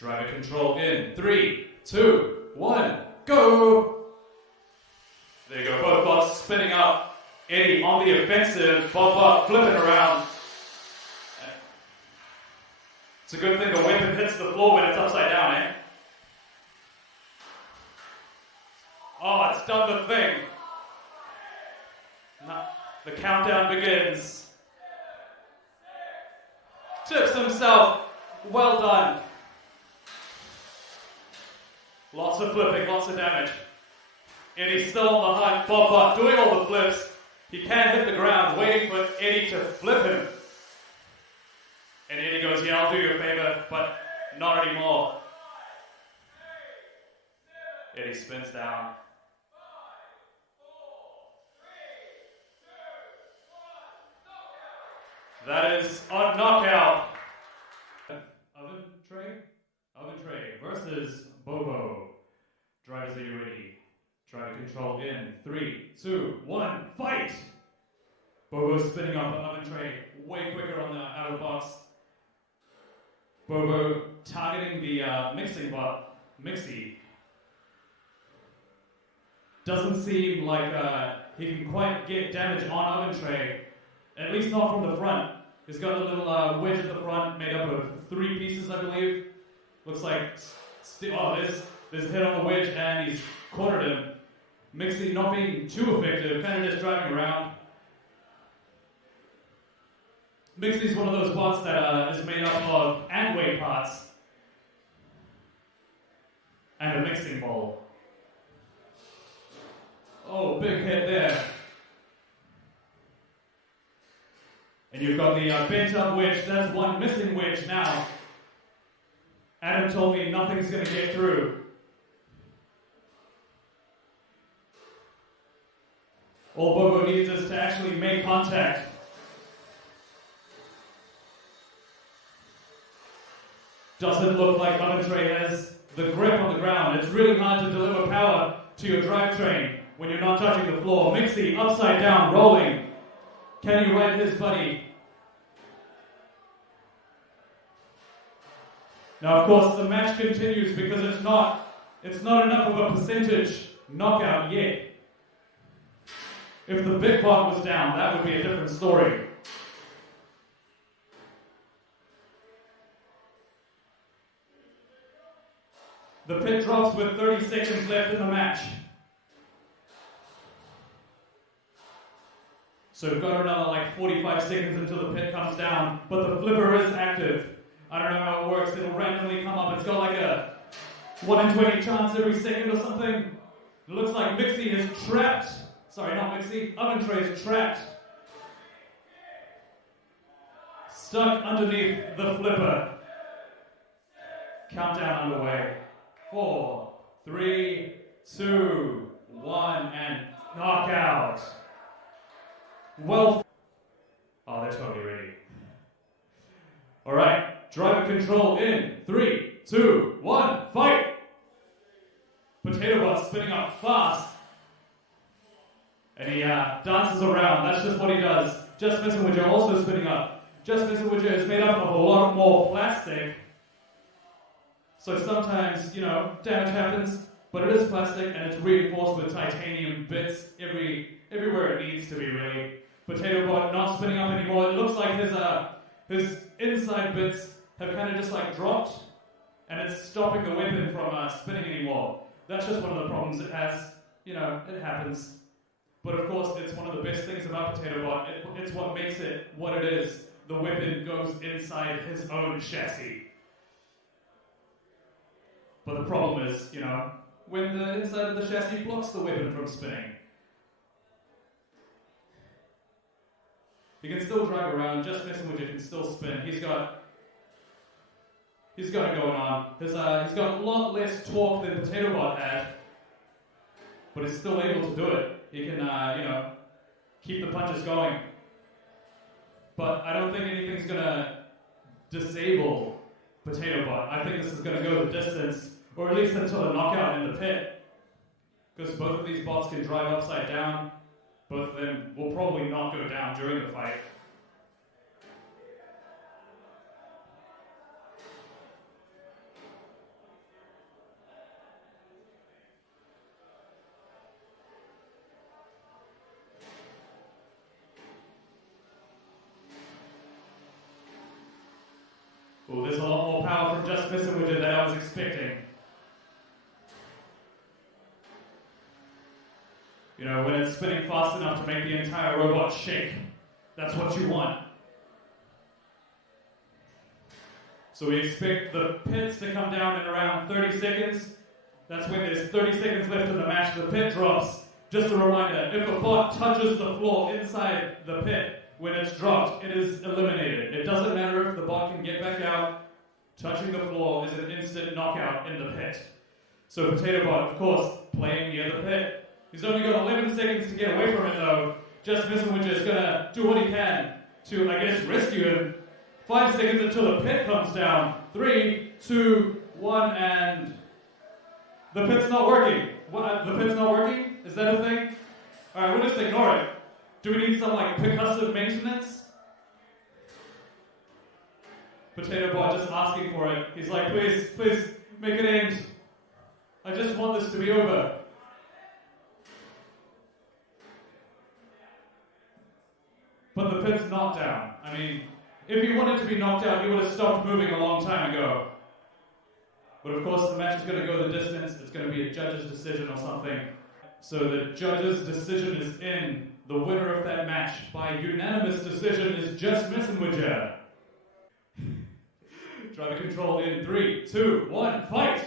Driver control in 3, 2, 1, go! There you go, both bots spinning up. Eddie on the offensive, Bob flipping around. It's a good thing the weapon hits the floor when it's upside down, eh? Oh, it's done the thing. The countdown begins. Tips himself. Well done. Lots of flipping, lots of damage. Eddie's still on the hunt. Bob doing all the flips. He can't hit the ground, waiting for Eddie to flip him. And Eddie goes, yeah, I'll do you a favor, but not anymore. Eddie spins down. That is a knockout. Oven tray versus Bobo. Drivers, are you ready? Driver control in 3, 2, 1, fight! Bobo spinning up an oven tray way quicker on the out of the box. Bobo targeting the mixing bot, Mixie. Doesn't seem like he can quite get damage on oven tray, at least not from the front. He's got a little wedge at the front made up of 3 pieces, I believe. Looks like, there's a hit on the wedge and he's cornered him. Mixie not being too effective, kind of just driving around. Mixie's one of those bots that is made up of and-weight parts and a mixing bowl. Oh, big hit there. And you've got the bent up wedge. That's one missing wedge now. Adam told me nothing's going to get through. All Bobo needs is to actually make contact. Doesn't look like oven tray has the grip on the ground. It's really hard to deliver power to your drivetrain when you're not touching the floor. Mixie upside down, rolling. Can he ride his buddy? Now, of course, the match continues because it's not enough of a percentage knockout yet. If the big bot was down, that would be a different story. The pit drops with 30 seconds left in the match. So we've got another like 45 seconds until the pit comes down, but the flipper is active. I don't know how it works, it'll randomly come up. It's got like a 1 in 20 chance every second or something. It looks like Mixie is trapped. Sorry, not Mixie, oven tray is trapped. Stuck underneath the flipper. Countdown underway. 4, 3, 2, 1, and knockout. Well, oh, they're totally ready. All right, driver control in 3, 2, 1, fight! Potato Bot spinning up fast. And he dances around. That's just what he does. Just Messing With You also spinning up. Just Messing With You is made up of a lot more plastic. So sometimes, damage happens, but it is plastic and it's reinforced with titanium bits everywhere it needs to be, really. Potato Bot not spinning up anymore. It looks like his inside bits have kind of just like dropped, and it's stopping the weapon from spinning anymore. That's just one of the problems it has. It happens. But of course, it's one of the best things about Potato Bot. It's what makes it what it is. The weapon goes inside his own chassis. But the problem is, when the inside of the chassis blocks the weapon from spinning. You can still drive around, Just Messing With You can still spin. He's got it going on. He's got a lot less torque than Potato Bot had, but he's still able to do it. He can, keep the punches going. But I don't think anything's gonna disable Potato Bot. I think this is gonna go the distance, or at least until a knockout in the pit. Because both of these bots can drive upside down. Both of them will probably not go down during the fight. power from Just Missing With It that I was expecting. You know, when it's spinning fast enough to make the entire robot shake. That's what you want. So we expect the pits to come down in around 30 seconds. That's when there's 30 seconds left in the match, the pit drops. Just a reminder, if a bot touches the floor inside the pit when it's dropped, it is eliminated. It doesn't matter if the bot can get back out. Touching the floor is an instant knockout in the pit. So Potato Bot, of course, playing near the pit. He's only got 11 seconds to get away from it though. Just Missing With It is gonna do what he can to, I guess, rescue him. 5 seconds until the pit comes down. 3, 2, 1, and the pit's not working. What, the pit's not working? Is that a thing? Alright, we'll just ignore it. Do we need some like percussive maintenance? Potato Bot just asking for it. He's like, please, please, make it end. I just want this to be over. But the pit's not down. I mean, if he wanted to be knocked out, he would have stopped moving a long time ago. But of course, the match is going to go the distance. It's going to be a judge's decision or something. So the judge's decision is in. The winner of that match by unanimous decision is Just Missing With It. Driver control in 3, 2, 1, fight!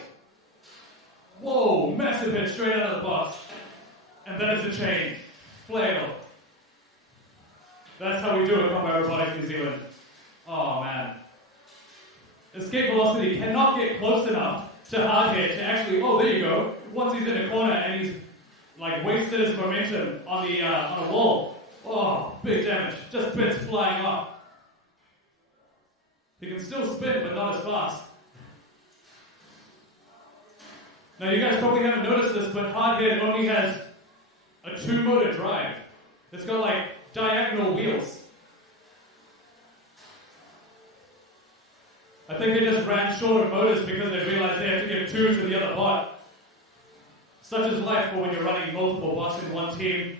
Whoa, massive hit straight out of the box. And then it's a chain. Flail. That's how we do it, Combat Robotics New Zealand. Oh man. Escape velocity cannot get close enough to hard hit to actually, oh there you go. Once he's in a corner and he's like wasted his momentum on the on a wall. Oh, big damage. Just bits flying off. He can still spin, but not as fast. Now you guys probably haven't noticed this, but hard hit only has a 2-motor drive. It's got like diagonal wheels. I think they just ran short of motors because they realized they have to give 2 to the other bot. Such is life for when you're running multiple bots in one team.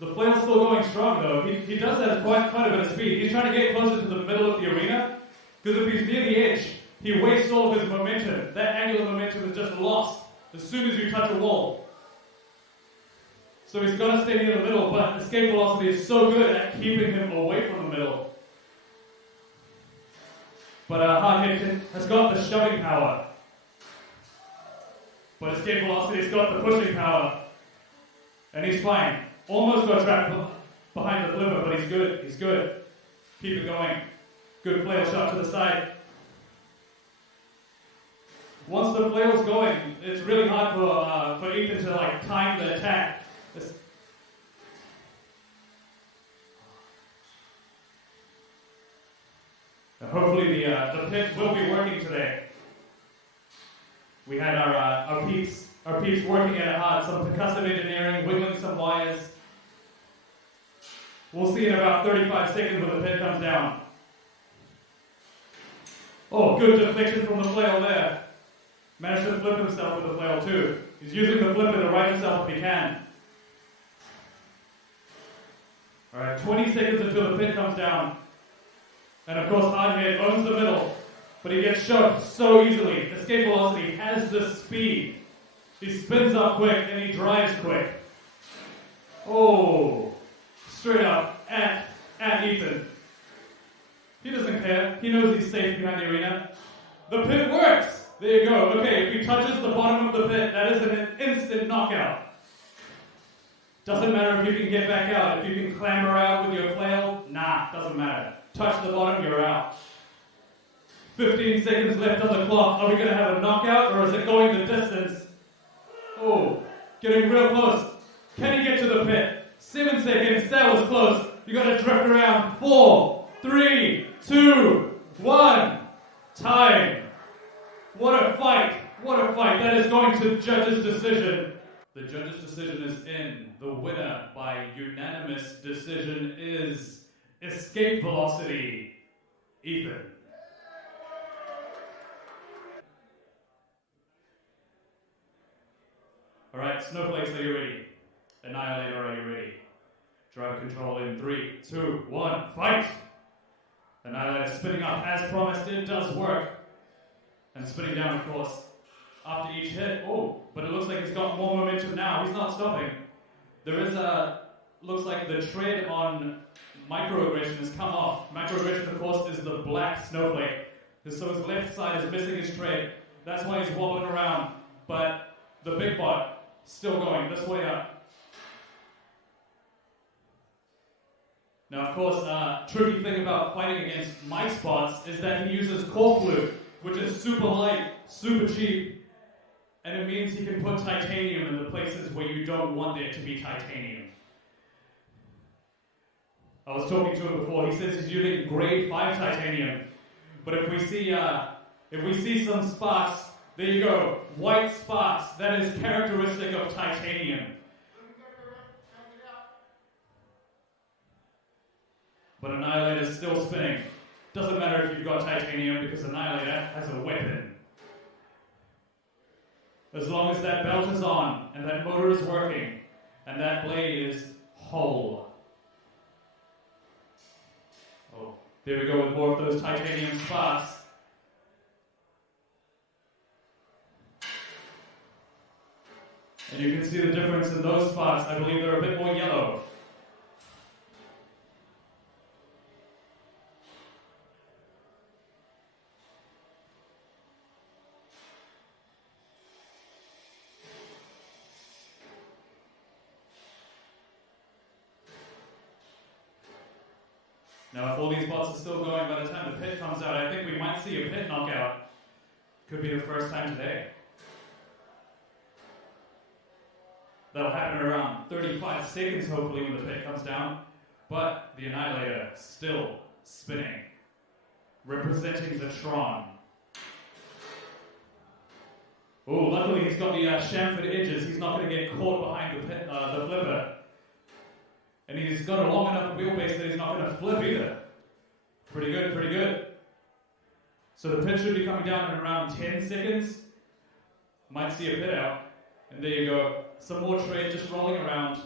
The flail's still going strong though. He does have quite a bit of speed. He's trying to get closer to the middle of the arena, because if he's near the edge, he wastes all of his momentum. That angular momentum is just lost as soon as you touch a wall. So he's got to stay near the middle, but escape velocity is so good at keeping him away from the middle. But hard hit has got the shoving power. But escape velocity's got the pushing power. And he's fine. Almost got trapped behind the flipper, but he's good. He's good. Keep it going. Good flail shot to the side. Once the flail's going, it's really hard for Ethan to like time the attack. Hopefully the pit will be working today. We had our peeps working at it hard, some percussive engineering, wiggling some wires. We'll see in about 35 seconds when the pit comes down. Oh, good deflection from the flail there. Managed to flip himself with the flail too. He's using the flipper to right himself if he can. Alright, 20 seconds until the pit comes down. And of course, Hardhead owns the middle, but he gets shoved so easily. Escape velocity has the speed. He spins up quick and he drives quick. Oh, straight up at Ethan. He doesn't care. He knows he's safe behind the arena. The pit works. There you go. Okay, if he touches the bottom of the pit, that is an instant knockout. Doesn't matter if you can get back out. If you can clamber out with your flail, nah, doesn't matter. Touch the bottom, you're out. 15 seconds left on the clock. Are we going to have a knockout or is it going the distance? Oh, getting real close. Can he get to the pit? 7 seconds, that was close. You got to drift around. 4, 3, 2, 1. Time. What a fight. What a fight. That is going to the judge's decision. The judge's decision is in. The winner by unanimous decision is Escape Velocity, Ethan. Alright, Snowflakes, are you ready? Annihilator, are you ready? Drive control in 3, 2, 1, fight! Annihilator spinning up as promised, it does work. And spinning down, of course, after each hit. Oh, but it looks like he's got more momentum now. He's not stopping. There is looks like the tread on microaggression has come off. Microaggression, of course, is the black snowflake. So his left side is missing his tread. That's why he's wobbling around. But the big bot still going this way up. Now, of course, tricky thing about fighting against Mike's bots is that he uses core flute, which is super light, super cheap, and it means he can put titanium in the places where you don't want there to be titanium. I was talking to him before. He says he's using grade 5 titanium, but if we see some sparks, there you go, white sparks. That is characteristic of titanium. But Annihilator is still spinning. Doesn't matter if you've got titanium because Annihilator has a weapon. As long as that belt is on and that motor is working and that blade is whole. Oh, there we go with more of those titanium sparks. And you can see the difference in those spots. I believe they're a bit more yellow. Now, if all these bots are still going by the time the pit comes out, I think we might see a pit knockout. Could be the first time today. That'll happen around 35 seconds, hopefully, when the pit comes down. But the Annihilator still spinning, representing the Tron. Oh, luckily he's got the chamfered edges. He's not going to get caught behind the flipper. And he's got a long enough wheelbase that he's not going to flip either. Pretty good, pretty good. So the pit should be coming down in around 10 seconds. Might see a pit out. And there you go. Some more tread just rolling around.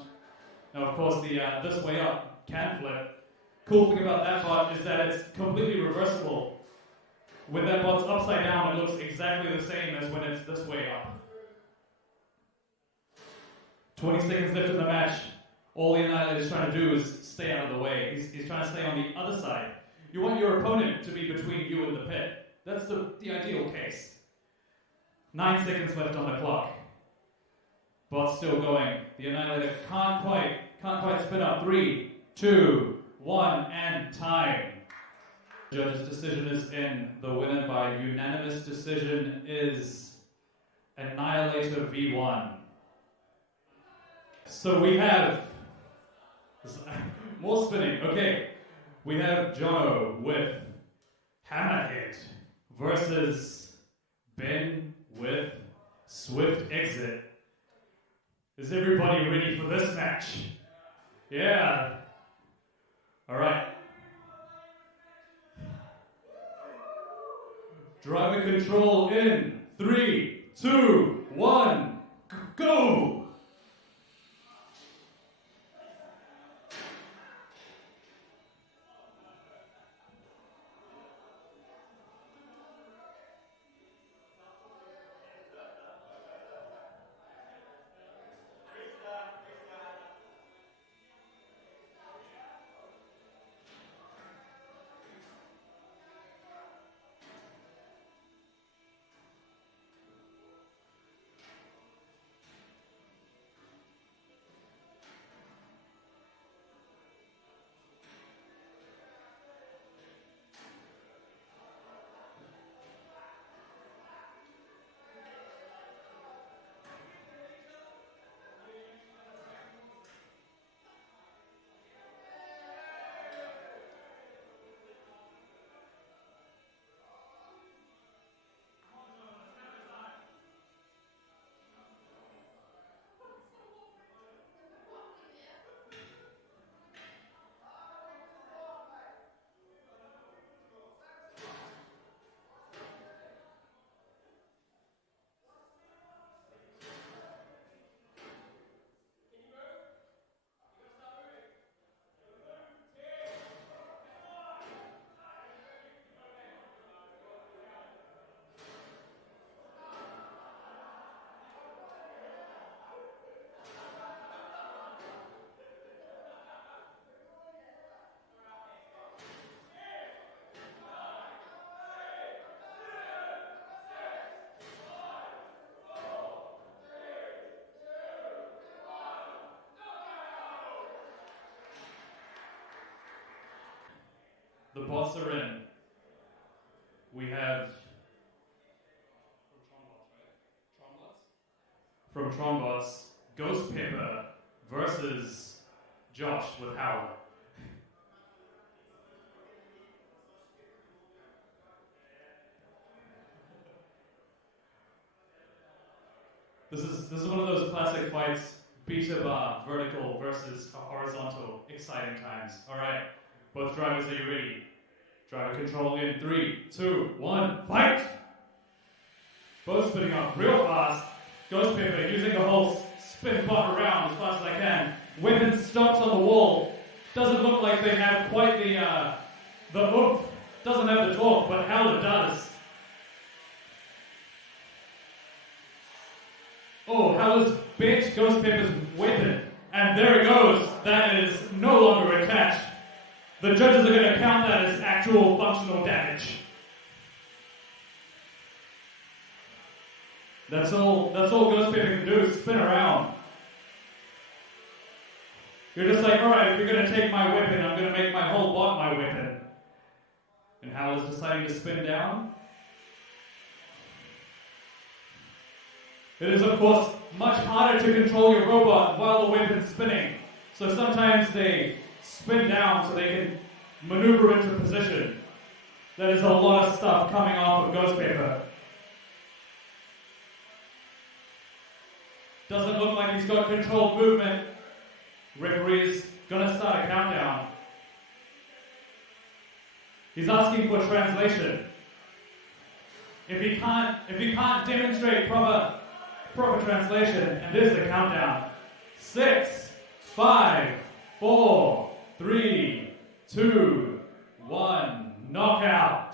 Now, of course, the this way up can flip. Cool thing about that bot is that it's completely reversible. When that bot's upside down, it looks exactly the same as when it's this way up. 20 seconds left in the match. All the Annihilator is trying to do is stay out of the way. He's trying to stay on the other side. You want your opponent to be between you and the pit. That's the ideal case. 9 seconds left on the clock. Bot's still going. The Annihilator can't quite spin up. 3, 2, 1, and time. Judge's decision is in. The winner by unanimous decision is Annihilator V1. So we have more spinning. Okay, we have Jono with Hammerhead versus Ben with Swift Exit. Is everybody ready for this match? Yeah. All right. Driver control in 3, 2, 1, go! The bots are in. We have from Tronbots, Ghost Pepper versus Josh with Howler. This is one of those classic fights, beta bar, vertical versus horizontal, exciting times. All right, both drivers, are you ready? Driver control in 3, 2, 1, fight! Both spinning up real fast. Ghost Pepper using the whole spin bot around as fast as I can. Weapon stops on the wall. Doesn't look like they have quite the oomph. Doesn't have the torque, but Howler does. Oh, Howler's bent Ghost Pepper's weapon. And there it goes. That is no longer attached. The judges are going to count that as actual functional damage. That's all Ghost Pepper can do is spin around. You're just like, alright, if you're going to take my weapon, I'm going to make my whole bot my weapon. And Howler's deciding to spin down. It is, of course, much harder to control your robot while the weapon's spinning. So sometimes they spin down so they can maneuver into position. That is a lot of stuff coming off of Ghost Pepper. Doesn't look like he's got controlled movement. Referee's gonna start a countdown. He's asking for translation. If he can't demonstrate proper translation, and there's the countdown. 6, 5, 4, 3, 2, 1, knockout.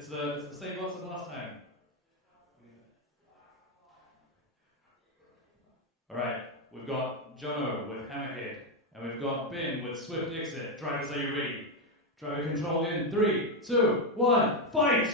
It's the same box as last time. Alright, we've got Jono with Hammerhead, and we've got Ben with Swift Exit. Drivers, are you ready? Driver control in 3, 2, 1, fight!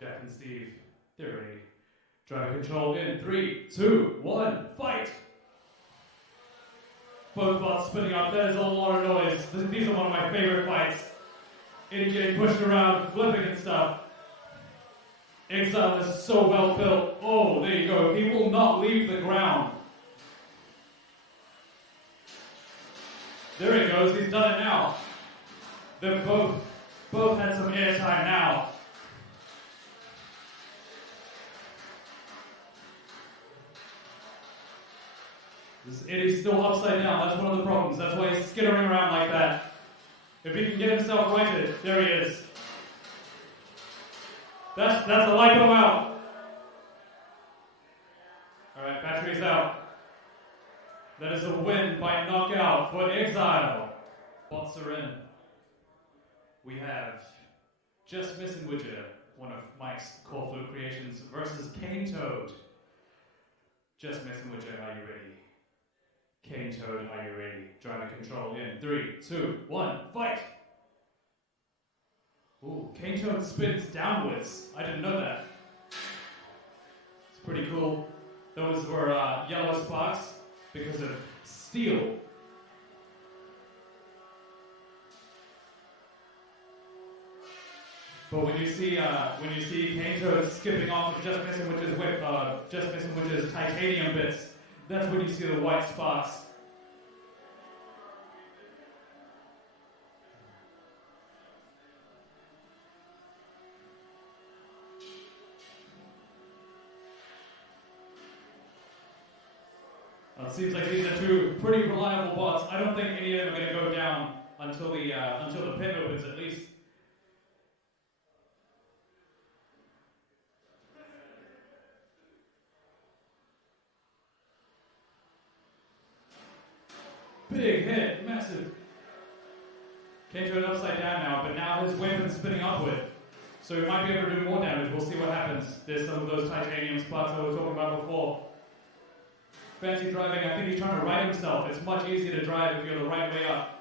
Jack and Steve, they're ready. Driver control in 3, 2, 1, fight! Both bots spinning up, that is a lot of noise. These are one of my favorite fights. It getting pushed around, flipping and stuff. Exile is so well built. Oh, there you go. He will not leave the ground. There he goes, he's done it now. They've both had some airtime now. Eddie's still upside down. That's one of the problems. That's why he's skittering around like that. If he can get himself righted, there he is. That's a lipo out. Alright, battery's out. That is a win by knockout for Exile. Bots are in. We have Just Missing Widget, one of Mike's Core Fluid creations, versus Cane Toad. Just Missing Widget, are you ready? Cane Toad, are you ready? Driver control in 3, 2, 1, fight! Ooh, Cane Toad spins downwards. I didn't know that. It's pretty cool. Those were yellow sparks because of steel. But when you see Cane Toad skipping off of Just Missing Widget's whip, Just Missing Widget's titanium bits, that's when you see the white sparks. It seems like these are two pretty reliable bots. I don't think any of them are going to go down until the pit opens, at least. Big hit, massive. Cane Toad upside down now, but now his weapon's spinning upward. So he might be able to do more damage. We'll see what happens. There's some of those titanium spots that we were talking about before. Fancy driving, I think he's trying to right himself. It's much easier to drive if you're the right way up.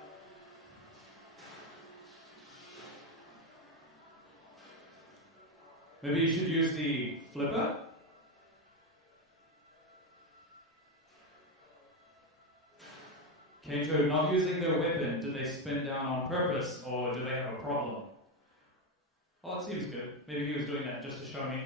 Maybe you should use the flipper? Cane Toad not using their weapon, did they spin down on purpose, or do they have a problem? Oh, it seems good. Maybe he was doing that just to show me.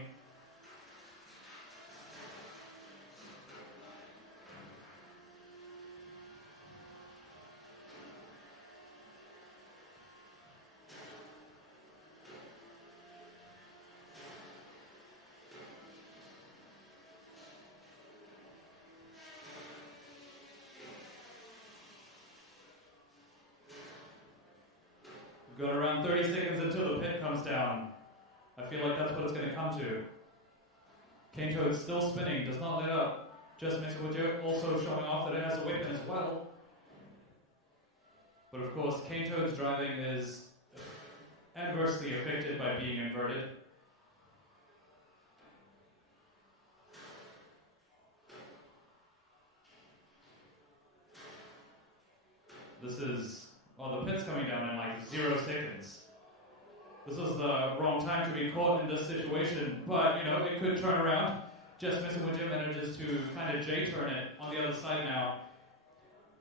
We've got around 30 seconds until the pit comes down. I feel like that's what it's going to come to. Cane Toad still spinning, does not let up. Just Missing Widget also showing off that it has a weapon as well. But of course, Cane Toad's driving is adversely affected by being inverted. This is, well, the pit's coming down in like 0 seconds. This was the wrong time to be caught in this situation, but, you know, it could turn around. Just Missing Widget manages to kind of J-turn it on the other side now.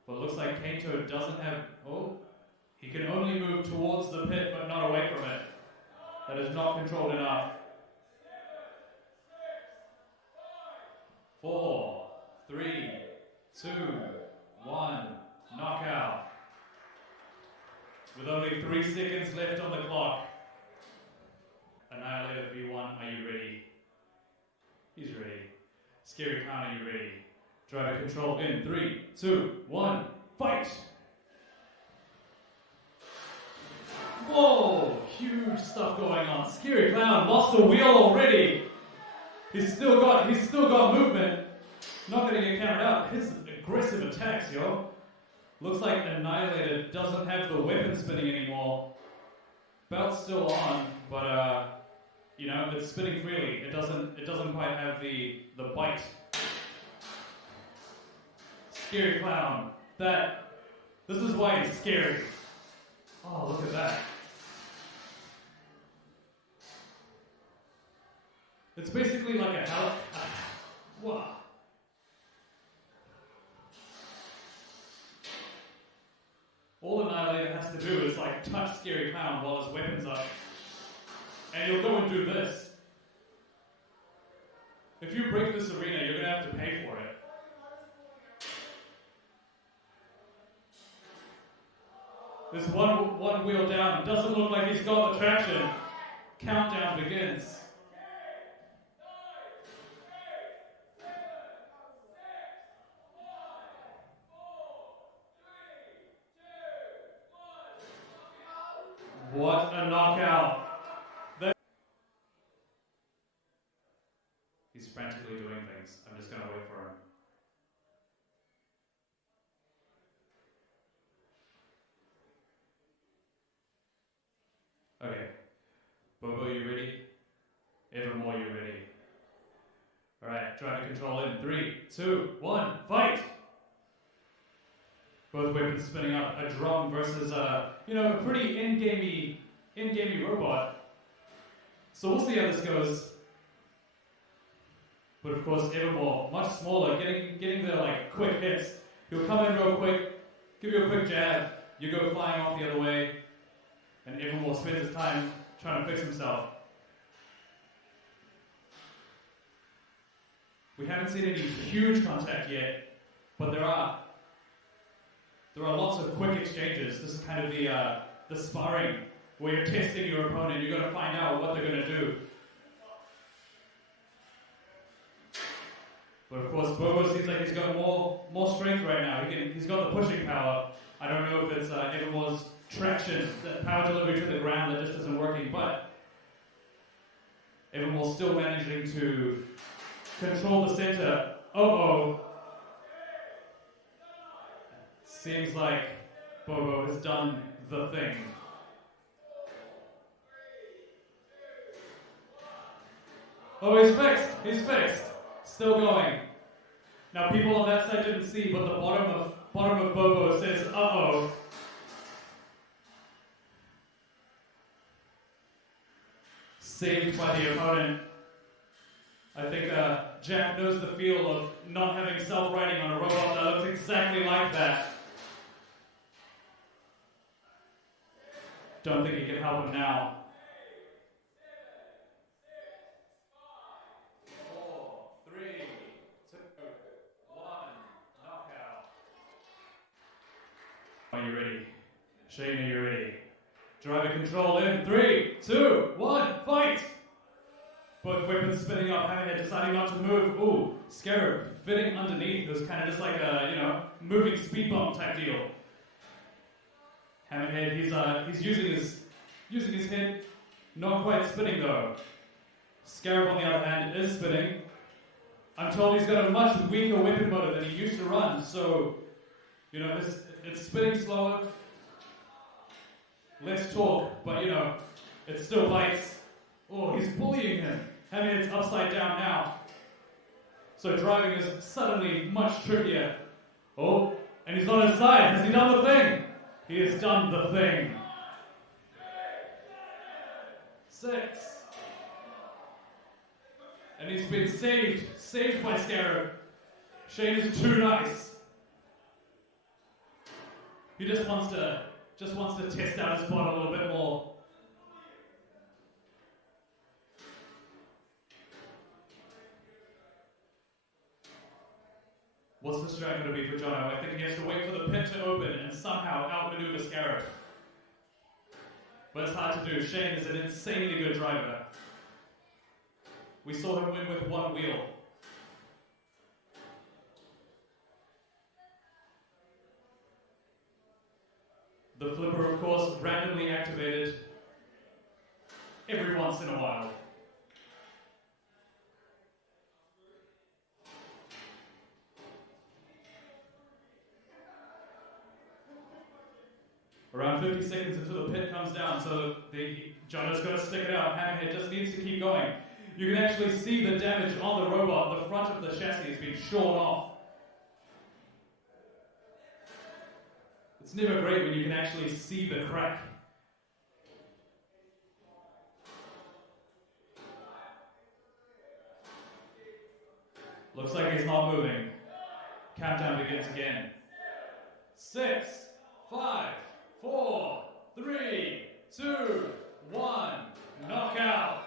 But it looks like Cane Toad doesn't have, oh, he can only move towards the pit, but not away from it. That is not controlled enough. 4, 3, 2, 1, knockout. With only 3 seconds left on the clock. Annihilator V1, are you ready? He's ready. Scary Clown, are you ready? Driver control in 3, 2, 1, fight! Whoa! Huge stuff going on. Scary Clown lost a wheel already. He's still got movement. Not gonna get counted out. His aggressive attacks, yo. Looks like Annihilator doesn't have the weapon spinning anymore. Belt's still on, but you know, it's spinning freely. It doesn't quite have the bite. Scary Clown. This is why he's scary. Oh, look at that. It's basically like a wow. All Annihilator has to do is like touch Scary Clown while his weapon's up. And you'll go and do this. If you break this arena, you're gonna have to pay for it. This one wheel down doesn't look like he's got the traction. Countdown begins. a knockout. He's frantically doing things. I'm just going to wait for him. Okay. Bobo, you ready? Evermore, you ready? Alright, try to control in. 3, 2, 1, fight! Both weapons spinning up. A drum versus a pretty in-gamey robot. So we'll see how this goes. But of course, Evermore, much smaller, getting the quick hits. He'll come in real quick, give you a quick jab, you go flying off the other way, and Evermore spends his time trying to fix himself. We haven't seen any huge contact yet, but there are lots of quick exchanges. This is kind of the sparring where you're testing your opponent. You're going to find out what they're going to do. But of course, Bobo seems like he's got more strength right now. He's got the pushing power. I don't know if it's Evermore's traction, that power delivery to the ground that just isn't working, but Evermore's still managing to control the center. Uh-oh. Seems like Bobo has done the thing. Oh, he's fixed. He's fixed. Still going. Now, people on that side didn't see, but the bottom of Bobo says, uh-oh. Saved by the opponent. I think Jack knows the feel of not having self-riding on a robot that looks exactly like that. Don't think he can help him now. 4, 3, 2, 1, knockout. Are you ready? Shane, are you ready? Driver control in 3, 2, 1, fight! Both weapons spinning up, Hammerhead deciding not to move. Ooh, Scarab fitting underneath. It was kind of just like a, moving speed bump type deal. Hammerhead, he's using his head, not quite spinning though. Scarab on the other hand is spinning. I'm told he's got a much weaker weapon motor than he used to run, so it's spinning slower, less torque, but it still bites. Oh, he's bullying him. Hammerhead's upside down now. So driving is suddenly much trickier. Oh, and he's on his side. Has he done the thing? He has done the thing. 6. And he's been saved by Scarab. Shane is too nice. He just wants to test out his bot a little bit more. What's the strat going to be for Jono? I think he has to wait for the pit to open and somehow outmaneuver Scarab. But it's hard to do. Shane is an insanely good driver. We saw him win with one wheel. The flipper, of course, randomly activated every once in a while. Around 50 seconds until the pit comes down, so Jono's got to stick it out. Hammerhead just needs to keep going. You can actually see the damage on the robot. The front of the chassis has been shorn off. It's never great when you can actually see the crack. Looks like he's not moving. Countdown begins again. 6, 5, 4, 3, 2, 1, knockout!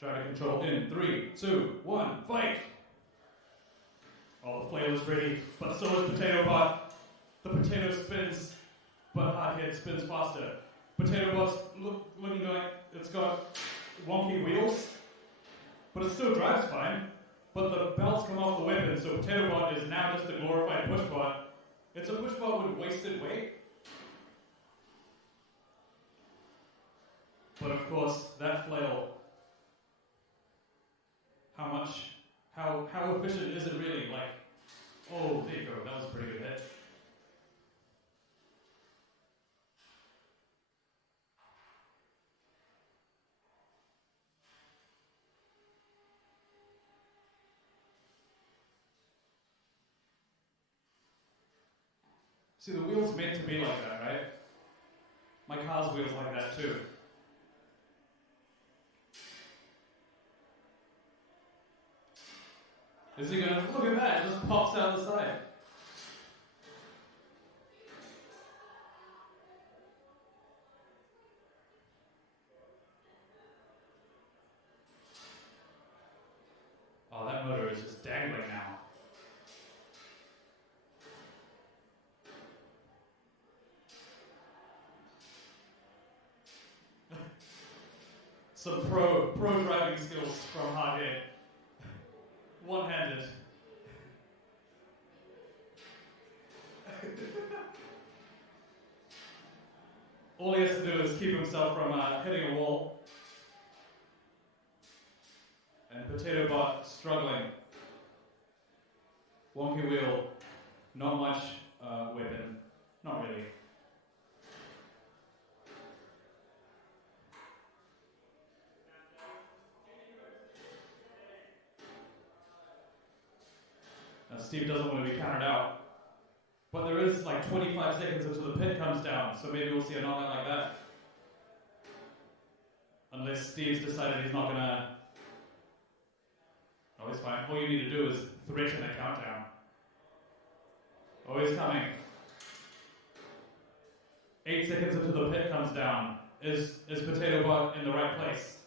Try to control in 3, 2, 1, fight! Oh, the flail is ready, but so is Potato Bot. The potato spins, but Hardhead spins faster. Potato Bot's looking like it's got wonky wheels, but it still drives fine. But the belts come off the weapon, so Potato Bot is now just a glorified push bot. It's a push bot with wasted weight. But of course, that flail, how efficient is it really? Like, oh, there you go, that was a pretty good hit. See, the wheel's meant to be like that, right? My car's wheel's like that too. Is he gonna, look at that, it just pops out the side. Oh, that motor is just dangling now. Some pro driving skills from Hardhead. One-handed. All he has to do is keep himself from hitting a wall. And Potato Bot struggling. Wonky wheel. Not much weapon. Not really. Now Steve doesn't want to be counted out. But there is like 25 seconds until the pit comes down, so maybe we'll see a knockout like that. Unless Steve's decided he's not gonna... Oh, he's fine. All you need to do is threaten a countdown. Oh, he's coming. 8 seconds until the pit comes down. Is Potato Bot in the right place?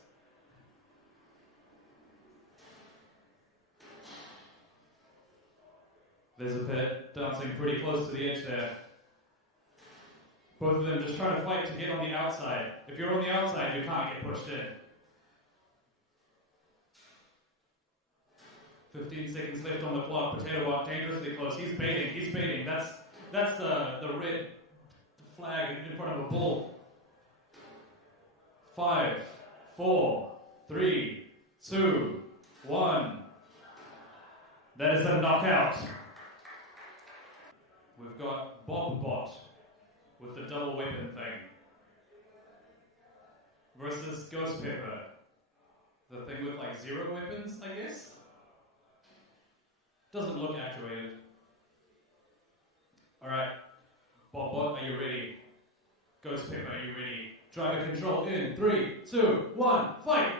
There's a pit dancing pretty close to the edge there. Both of them just trying to fight to get on the outside. If you're on the outside, you can't get pushed in. 15 seconds left on the clock. Potato Bot dangerously close. He's baiting. That's the red flag in front of a bull. 5, 4, 3, 2, 1. That is a knockout. We've got Bob Bot with the double weapon thing versus Ghost Pepper, the thing with like 0 weapons, I guess. Doesn't look actuated. Alright, Bob Bot, are you ready? Ghost Pepper, are you ready? Driver control in 3, 2, 1, fight!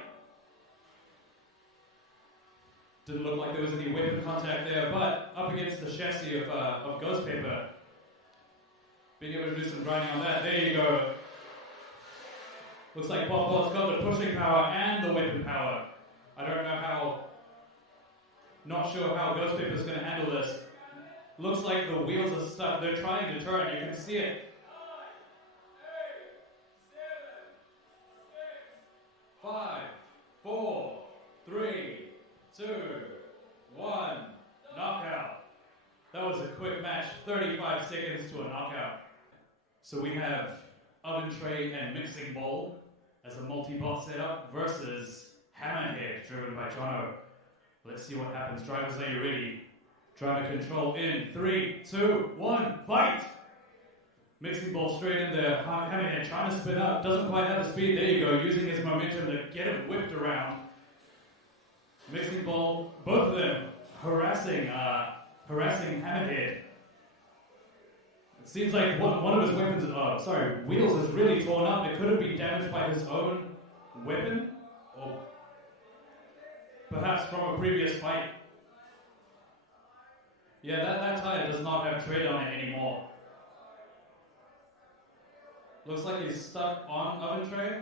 Didn't look like there was any weapon contact there, but up against the chassis of Ghost Pepper. Being able to do some grinding on that. There you go. Looks like Bob Bot's got the pushing power and the weapon power. I don't know how... Not sure how Ghost Pepper's going to handle this. Looks like the wheels are stuck. They're trying to turn. You can see it. 5, 4, 3, 2, 1, knockout. That was a quick match, 35 seconds to a knockout. So we have oven tray and mixing bowl as a multi-bot setup versus Hammerhead driven by Jono. Let's see what happens. Drivers, are you ready? Driver control in 3, 2, 1, fight! Mixing bowl straight in there. Hammerhead trying to spin up, doesn't quite have the speed. There you go, using his momentum to get him whipped around. Mixing ball, both of them harassing Hammerhead. It seems like one of his weapons, wheels is really torn up. It could have been damaged by his own weapon, or perhaps from a previous fight. Yeah, that tire does not have tread on it anymore. Looks like he's stuck on oven tray.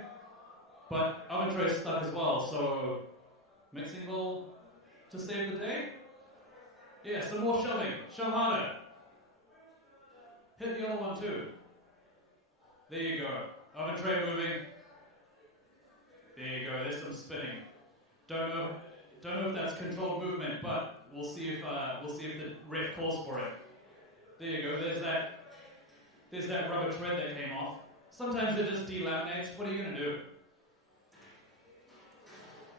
But oven tray stuck as well, so mixing bowl to save the day? Yeah, some more shoving. Shove harder. Hit the other one too. There you go. Oven tray moving. There you go. There's some spinning. Don't know if that's controlled movement, but we'll see if the ref calls for it. There you go. There's that rubber thread that came off. Sometimes it just delaminates. What are you gonna do?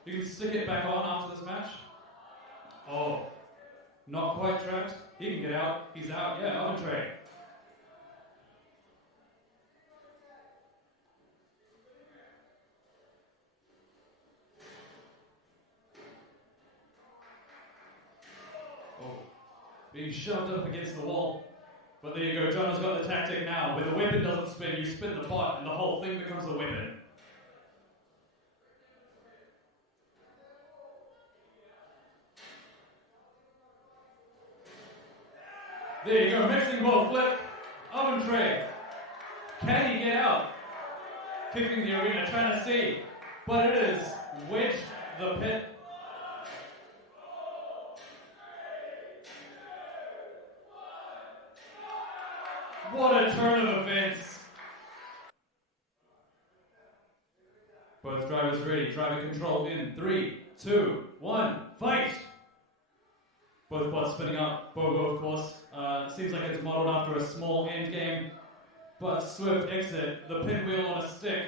You can stick it back on after this match. Oh, not quite trapped. He can get out. He's out. Yeah, oven tray. Oh, being shoved up against the wall. But there you go. Jono's got the tactic now. Where the weapon doesn't spin, you spin the pot, and the whole thing becomes a weapon. There you go, mixing bowl flip, oven tray. Can he get out? Kicking the arena, trying to see. But it is wedged the pit. What a turn of events. Both drivers ready, driver control in 3, 2, 1, fight! Both pots spinning up, Bobo of course. Seems like it's modeled after a small end game, but swift exit, the pinwheel on a stick.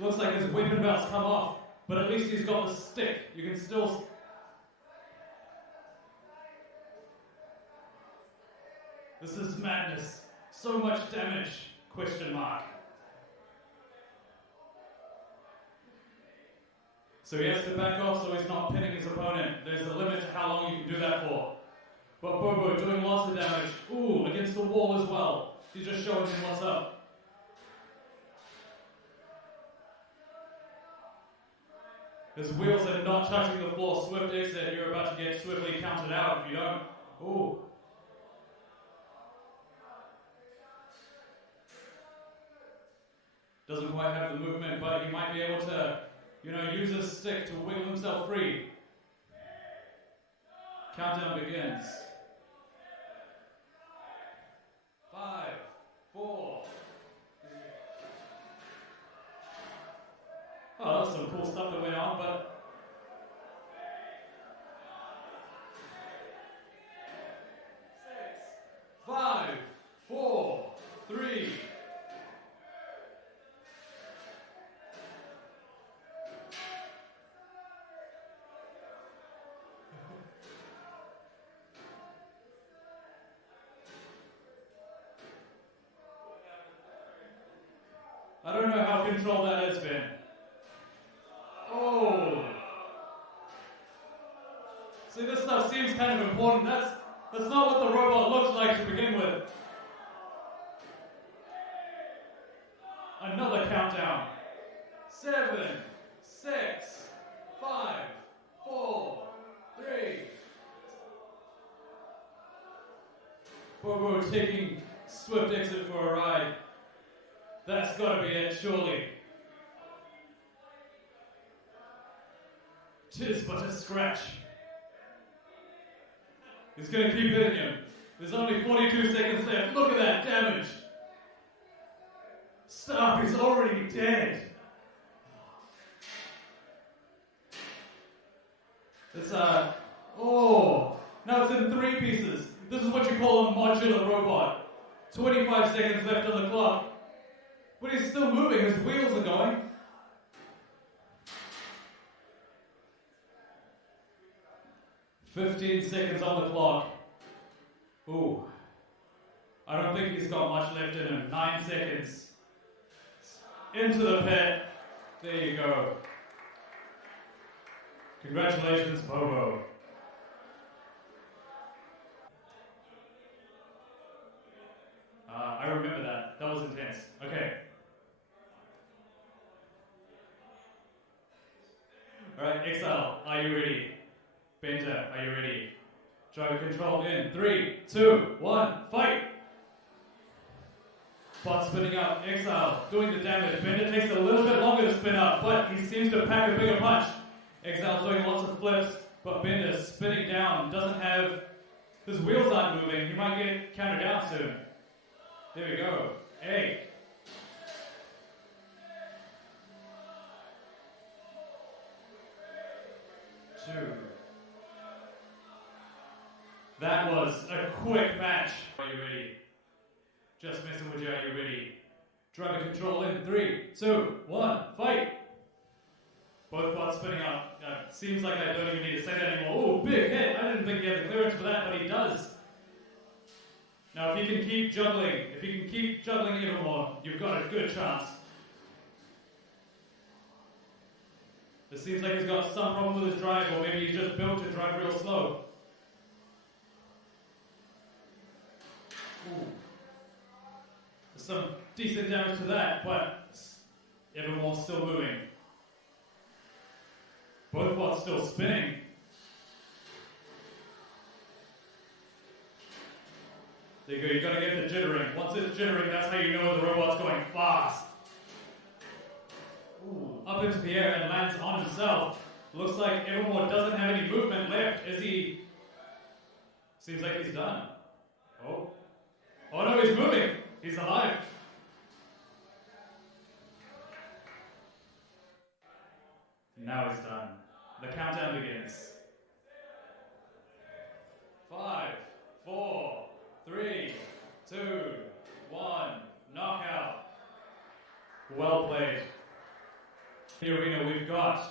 Looks like his weapon belt's come off, but at least he's got the stick. You can still... This is madness. So much damage, question mark. So he has to back off so he's not pinning his opponent. There's a limit to how long you can do that for. But Bobo doing lots of damage. Ooh, against the wall as well. He's just showing him what's up. His wheels are not touching the floor. Swift exit. You're about to get swiftly counted out if you don't. Ooh. Doesn't quite have the movement, but he might be able to, use his stick to wiggle himself free. Countdown begins. 5, 4. Oh, that was some cool stuff that went on, but 6, 5, 4, 3. I don't know how controlled that has been. Oh. See, this stuff seems kind of important. That's not what the robot looks like to begin with. Another countdown. 7, 6, 5, 4, 3. Bobo taking swift exit for a ride. That's gotta be it, surely. 'Tis but a scratch. He's gonna keep hitting him. There's only 42 seconds left. Look at that damage. Stop, he's already dead. It's now it's in 3 pieces. This is what you call a modular robot. 25 seconds left on the clock. But he's still moving, his wheels are going. "15 seconds on the clock. Ooh. I don't think he's got much left in him. 9 seconds. Into the pit. There you go. Congratulations, Bobo. I remember that. That was intense. Okay. Alright, Exile, are you ready? Benter, are you ready? Driver control in 3, 2, 1, fight! Bot spinning up, Exile doing the damage. Bender takes a little bit longer to spin up, but he seems to pack a bigger punch. Exile's doing lots of flips, but Bender spinning down, doesn't have, his wheels aren't moving, he might get countered down soon. There we go, 8. That was a quick match. Are you ready? Just messing with you, are you ready? Driver control in 3, 2, 1, fight! Both bots spinning up. Seems like I don't even need to say that anymore. Oh, big hit! I didn't think he had the clearance for that, but he does. Now, if he can keep juggling, even more, you've got a good chance. It seems like he's got some problem with his drive, or maybe he's just built to drive real slow. Ooh. There's some decent damage to that, but everyone's still moving. Both bots still spinning. There you go, you gotta get the jittering. Once it's jittering, that's how you know the robot's going fast. Ooh, up into the air and lands on himself. Looks like Evermore doesn't have any movement left. Is he? Seems like he's done. Oh. Oh no, he's moving. He's alive. Now he's done. The countdown begins. 5, 4, 3, 2, 1, knockout. Well played. In the arena we've got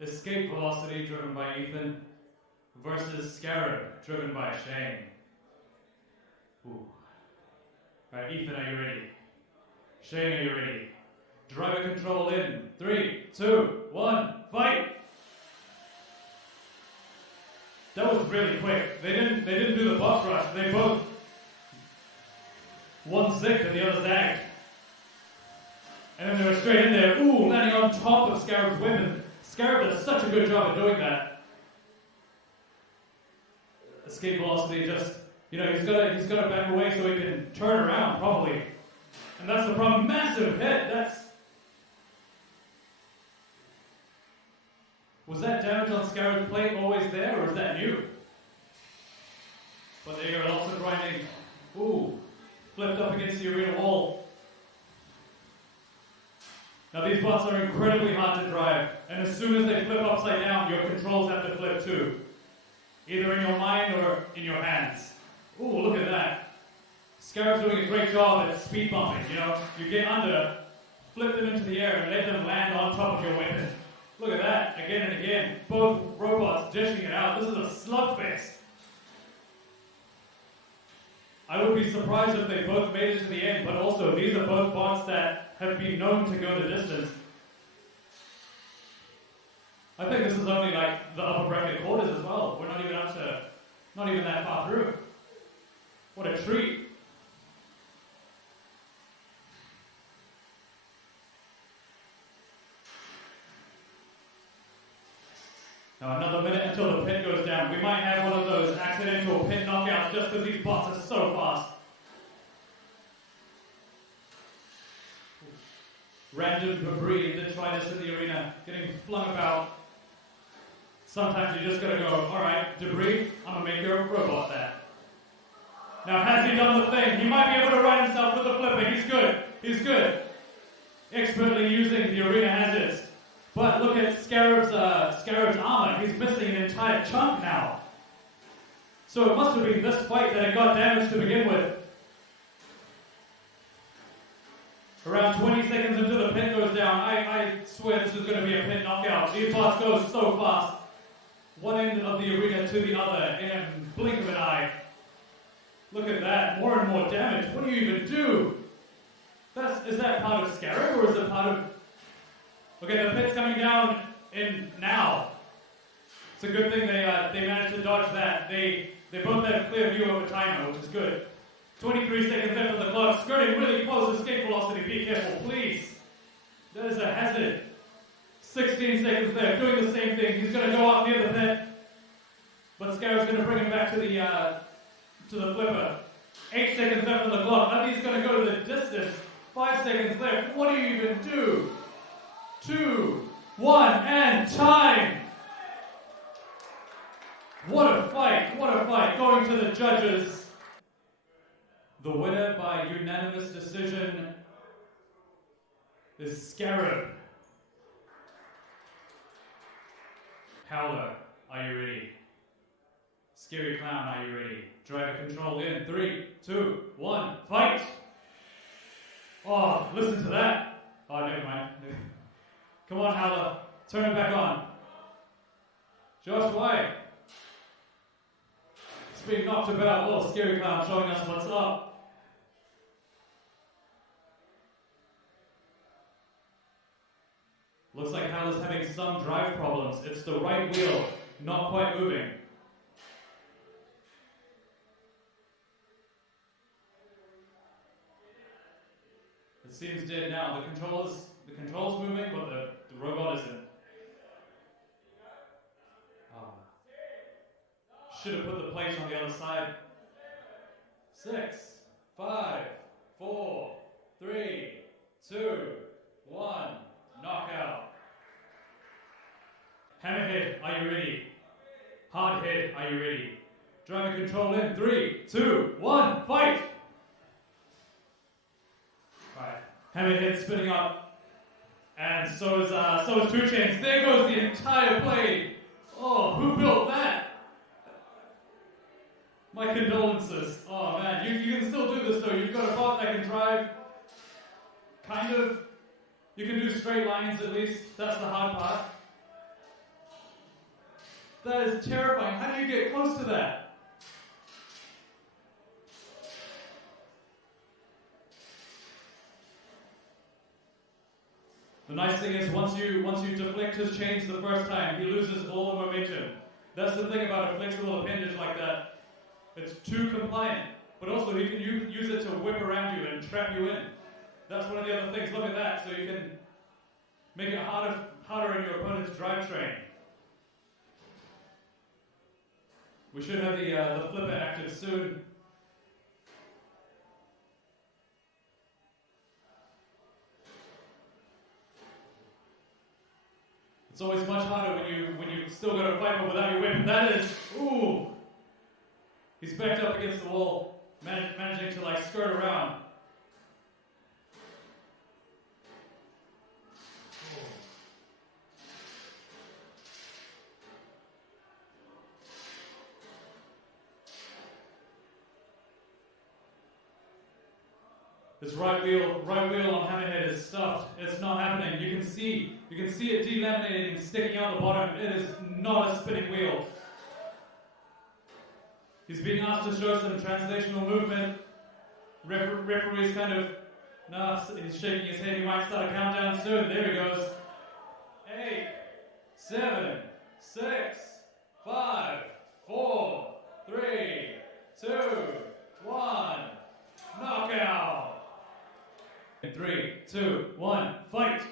Escape Velocity driven by Ethan versus Scarab driven by Shane. Ooh. Alright, Ethan, are you ready? Shane, are you ready? Driver control in 3, 2, 1, fight! That was really quick. They didn't do the boss rush. They both, one zigged and the other zagged. And then they were straight in there. Ooh, landing on top of Scarab's weapon. Scarab does such a good job at doing that. Escape velocity just, he's got to back away so he can turn around probably. And that's the problem. Massive hit. Was that damage on Scarab's plate always there, or is that new? But there you go, lots of grinding. Ooh, flipped up against the arena wall. Now these bots are incredibly hard to drive, and as soon as they flip upside down, your controls have to flip too. Either in your mind or in your hands. Ooh, look at that. Scarab's doing a great job at speed bumping, You get under, flip them into the air, and let them land on top of your weapon. Look at that, again and again. Both robots dishing it out. This is a slugfest. I would be surprised if they both made it to the end, but also these are both bots that have been known to go the distance. I think this is only like the upper bracket quarters as well. We're not even that far through. What a treat. Now another minute until the pit goes down. We might have one of those accidental pit knockouts just because these bots are so fast. Random debris that try this in the arena, getting flung about. Sometimes you just gotta go, alright, debris, I'm gonna make your robot that. Now has he done the thing? He might be able to ride himself with the flipper. He's good. Expertly using the arena hazards. But look at Scarab's armor. He's missing an entire chunk now. So it must have been this fight that it got damaged to begin with. Around 20 seconds into the pit goes down. I swear this is going to be a pit knockout. These bots go so fast. One end of the arena to the other in a blink of an eye. Look at that. More and more damage. What do you even do? Is that part of Scarab or is it part of... Okay, the pit's coming down in now. It's a good thing they managed to dodge that. They both had a clear view of a timer, which is good. 23 seconds left on the clock. Skirting really close. Escape velocity. Be careful, please. That is a hazard. 16 seconds left. Doing the same thing. He's going to go up near the pit. But Scarab's going to bring him back to the flipper. 8 seconds left on the clock. I think he's going to go to the distance. 5 seconds left. What do you even do? 2, 1, and time! What a fight, what a fight. Going to the judges. The winner by unanimous decision is Scarab. Howler, are you ready? Scary Clown, are you ready? Driver control in 3, 2, 1, fight! Oh, listen to that. Oh, never mind. Come on, Howler, turn it back on. Josh, why? It's being knocked about. Oh, Scary Clown showing us what's up. Looks like Howler's having some drive problems. It's the right wheel, not quite moving. It seems dead now. The control's moving, but the robot isn't. Oh. Should have put the plate on the other side. 6, 5, 4, 3, 2, 1, knockout. Hammerhead, are you ready? Hardhead, are you ready? Driver control in 3, 2, 1, fight! Alright, Hammerhead spinning up. And so is 2 Chains. There goes the entire blade. Oh, who built that? My condolences. Oh man, you can still do this though. You've got a bot that can drive, kind of. You can do straight lines at least. That's the hard part. That is terrifying. How do you get close to that? The nice thing is once you deflect his chains the first time, he loses all the momentum. That's the thing about a flexible appendage like that. It's too compliant, but also he can use it to whip around you and trap you in. That's one of the other things. Look at that, so you can make it harder in your opponent's drivetrain. We should have the flipper active soon. It's always much harder when you still got to fight but without your weapon. That is, ooh. He's backed up against the wall, managing to like skirt around. This right wheel on Hammerhead is stuffed. It's not happening. You can see it delaminating and sticking out the bottom. It is not a spinning wheel. He's being asked to show some translational movement. Referee's kind of, he's shaking his head. He might start a countdown soon. There he goes. 8, 7, 6, 5, 4, 3, 2, 1, knockout. 3, 2, 1, fight!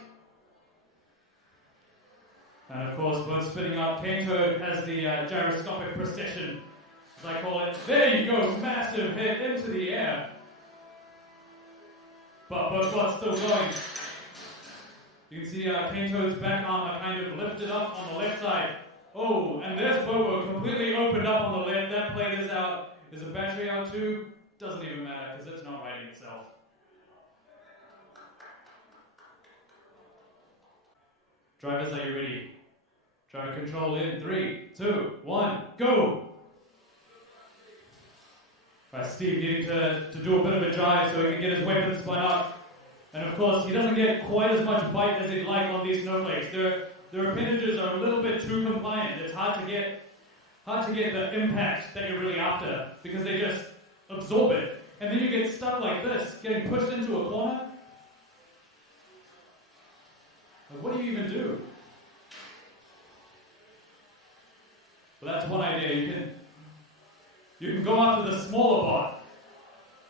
And of course, when spinning up, Kato has the gyroscopic procession, as I call it. There you go, massive hit into the air. But both bots still going. You can see Kato's back arm are kind of lifted up on the left side. Oh, and there's Bobo completely opened up on the left. That plate is out. Is the battery out too? Doesn't even matter because it's not righting itself. Drivers, are you ready? Driver control in 3, 2, 1, go! Right, Steve needing to do a bit of a drive so he can get his weapon spun up. And of course, he doesn't get quite as much bite as he'd like on these snowflakes. Their appendages are a little bit too compliant. It's hard to get the impact that you're really after because they just absorb it. And then you get stuck like this, getting pushed into a corner. Like, what do you even do? Well, that's one idea. You can go after the smaller bot.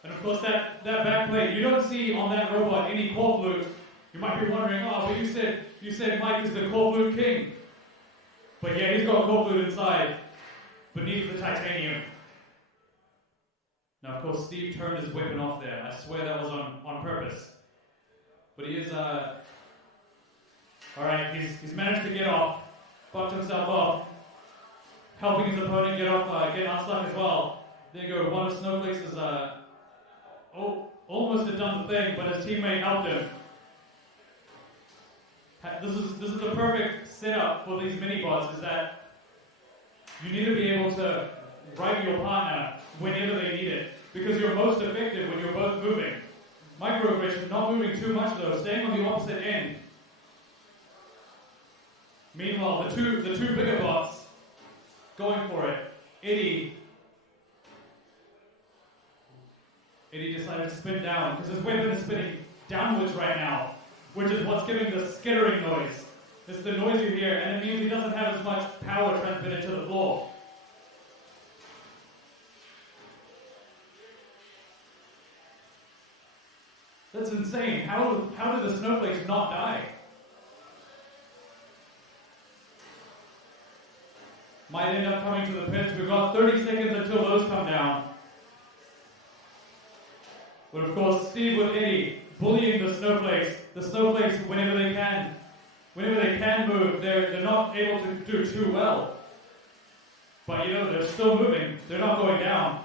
And of course that back plate, you don't see on that robot any core flute. You might be wondering, oh, but you said Mike is the core flute king. But yeah, he's got core flute inside, beneath the titanium. Now, of course, Steve turned his weapon off there. I swear that was on purpose. But he is, alright, he's managed to get off, bucked himself off, helping his opponent get off, get unstuck as well. There you go, one of Snowflakes is, almost had done the thing, but his teammate helped him. This is the perfect setup for these mini-bots, is that you need to be able to right your partner whenever they need it, because you're most effective when you're both moving. Microaggression, not moving too much though, staying on the opposite end. Meanwhile, the two bigger bots going for it. Eddie decided to spin down because his weapon is spinning downwards right now, which is what's giving the skittering noise. It's the noise you hear, and it means he doesn't have as much power transmitted to the floor. That's insane. How did the snowflakes not die? Might end up coming to the pits. We've got 30 seconds until those come down. But of course, Steve with Eddie bullying the snowflakes. The snowflakes, whenever they can move, they're not able to do too well. But you know, they're still moving. They're not going down.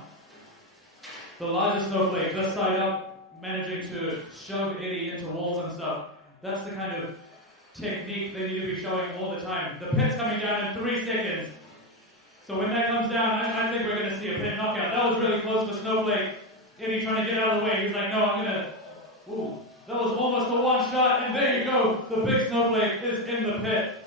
The largest snowflake, this side up, managing to shove Eddie into walls and stuff. That's the kind of technique they need to be showing all the time. The pit's coming down in 3 seconds. So when that comes down, I think we're going to see a pit knockout. That was really close for Snowflake. Eddie trying to get out of the way. He's like, no, I'm going to... Ooh, that was almost a one shot, and there you go. The big Snowflake is in the pit.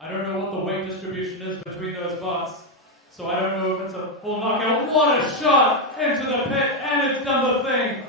I don't know what the weight distribution is between those bots, so I don't know if it's a full knockout. What a shot into the pit, and it's done the thing.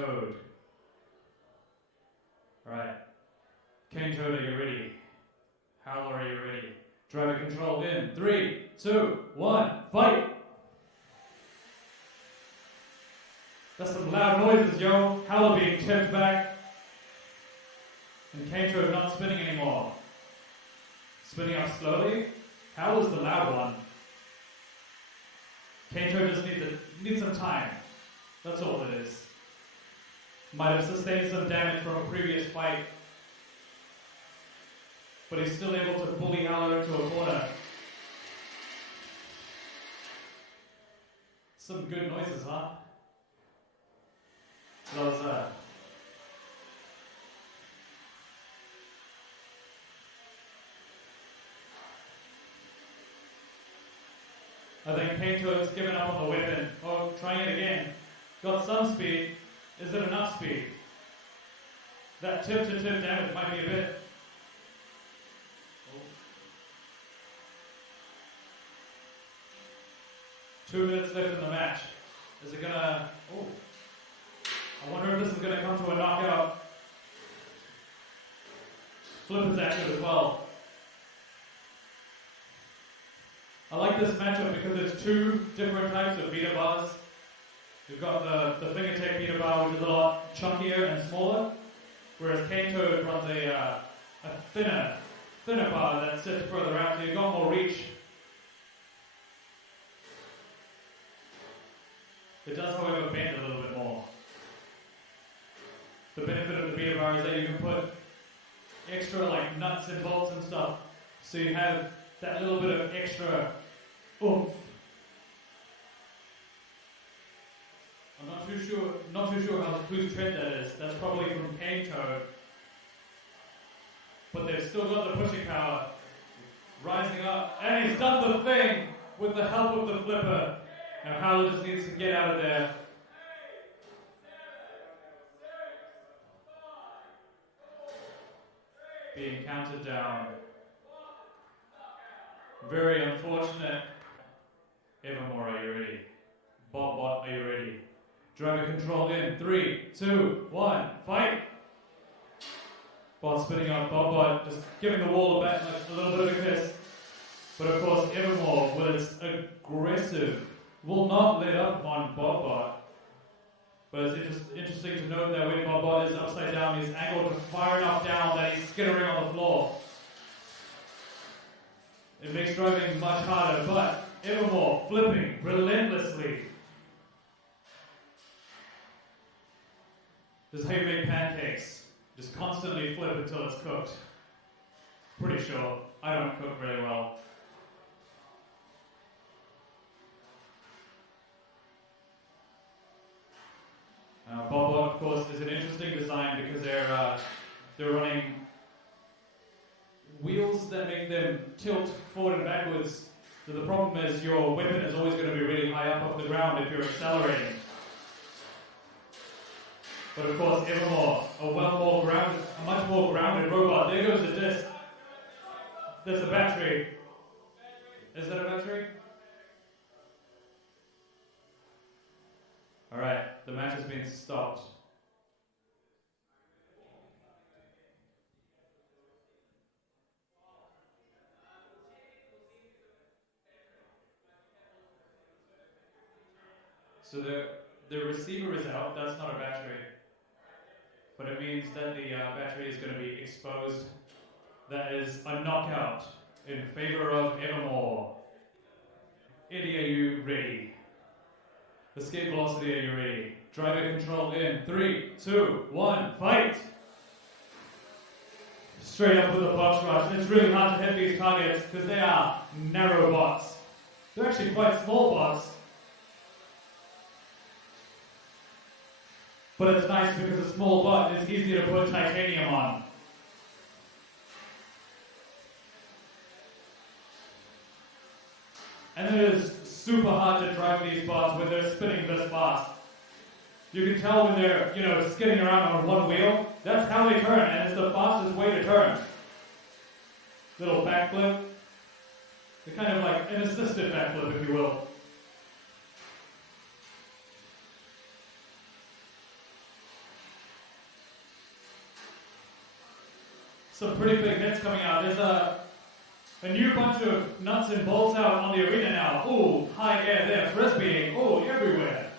Toad. Alright. Cane Toad, are you ready? Howler, are you ready? Driver control in 3, 2, 1, fight! That's some loud noises, yo. Howler being tipped back. And Cane Toad not spinning anymore. Spinning up slowly. Howler's the loud one. Cane Toad just needs some time. That's all it is. Might have sustained some damage from a previous fight. But he's still able to bully Howler into a corner. Some good noises, huh? Those, I think Cane Toad's given up on the weapon. Oh, trying it again. Got some speed. Is it enough speed? That tip-to-tip damage might be a bit. Oh. 2 minutes left in the match. Is it gonna... Oh. I wonder if this is gonna come to a knockout. Flip is active as well. I like this matchup because it's 2 different types of beater bars. You've got the fingertip beater bar, which is a lot chunkier and smaller, whereas Cane Toad runs a thinner bar that sits further out, so you've got more reach. It does, however, bend a little bit more. The benefit of the beater bar is that you can put extra like nuts and bolts and stuff, so you have that little bit of extra oomph. I'm not too sure whose tread that is. That's probably from Cane Toad. But they've still got the pushing power. Rising up, and he's done the thing with the help of the flipper. Now Howler just needs to get out of there. Being counted down. Very unfortunate. Evermore, are you ready? Bob, are you ready? Driver control in 3, 2, 1, fight! Bot spinning up, Bob just giving the wall a little bit of a kiss. But of course, Evermore, with its aggressive, will not let up on Bob. But it's interesting to note that when Bob is upside down, he's angled far enough down that he's skittering on the floor. It makes driving much harder, but Evermore flipping relentlessly. This is how you make pancakes. Just constantly flip until it's cooked. Pretty sure. I don't cook very well. Bob, of course, is an interesting design because they're running wheels that make them tilt forward and backwards. So the problem is your weapon is always going to be really high up off the ground if you're accelerating. But of course, Evermore, a much more grounded robot. There goes the disc. There's a battery. Is that a battery? Alright, the match has been stopped. So the receiver is out, that's not a battery. But it means that the battery is going to be exposed. That is a knockout in favor of Evermore. Eddie, are you ready? Escape velocity, are you ready? Driver control in 3, 2, 1, fight! Straight up with a box rush. It's really hard to hit these targets because they are narrow bots. They're actually quite small bots. But it's nice because a small bot is easier to put titanium on. And it is super hard to drive these bots when they're spinning this fast. You can tell when they're, skidding around on one wheel. That's how they turn, and it's the fastest way to turn. Little backflip. They're kind of like an assisted backflip, if you will. some pretty big hits coming out. There's a new bunch of nuts and bolts out on the arena now. Ooh, high air there, frisbeeing. Ooh, everywhere.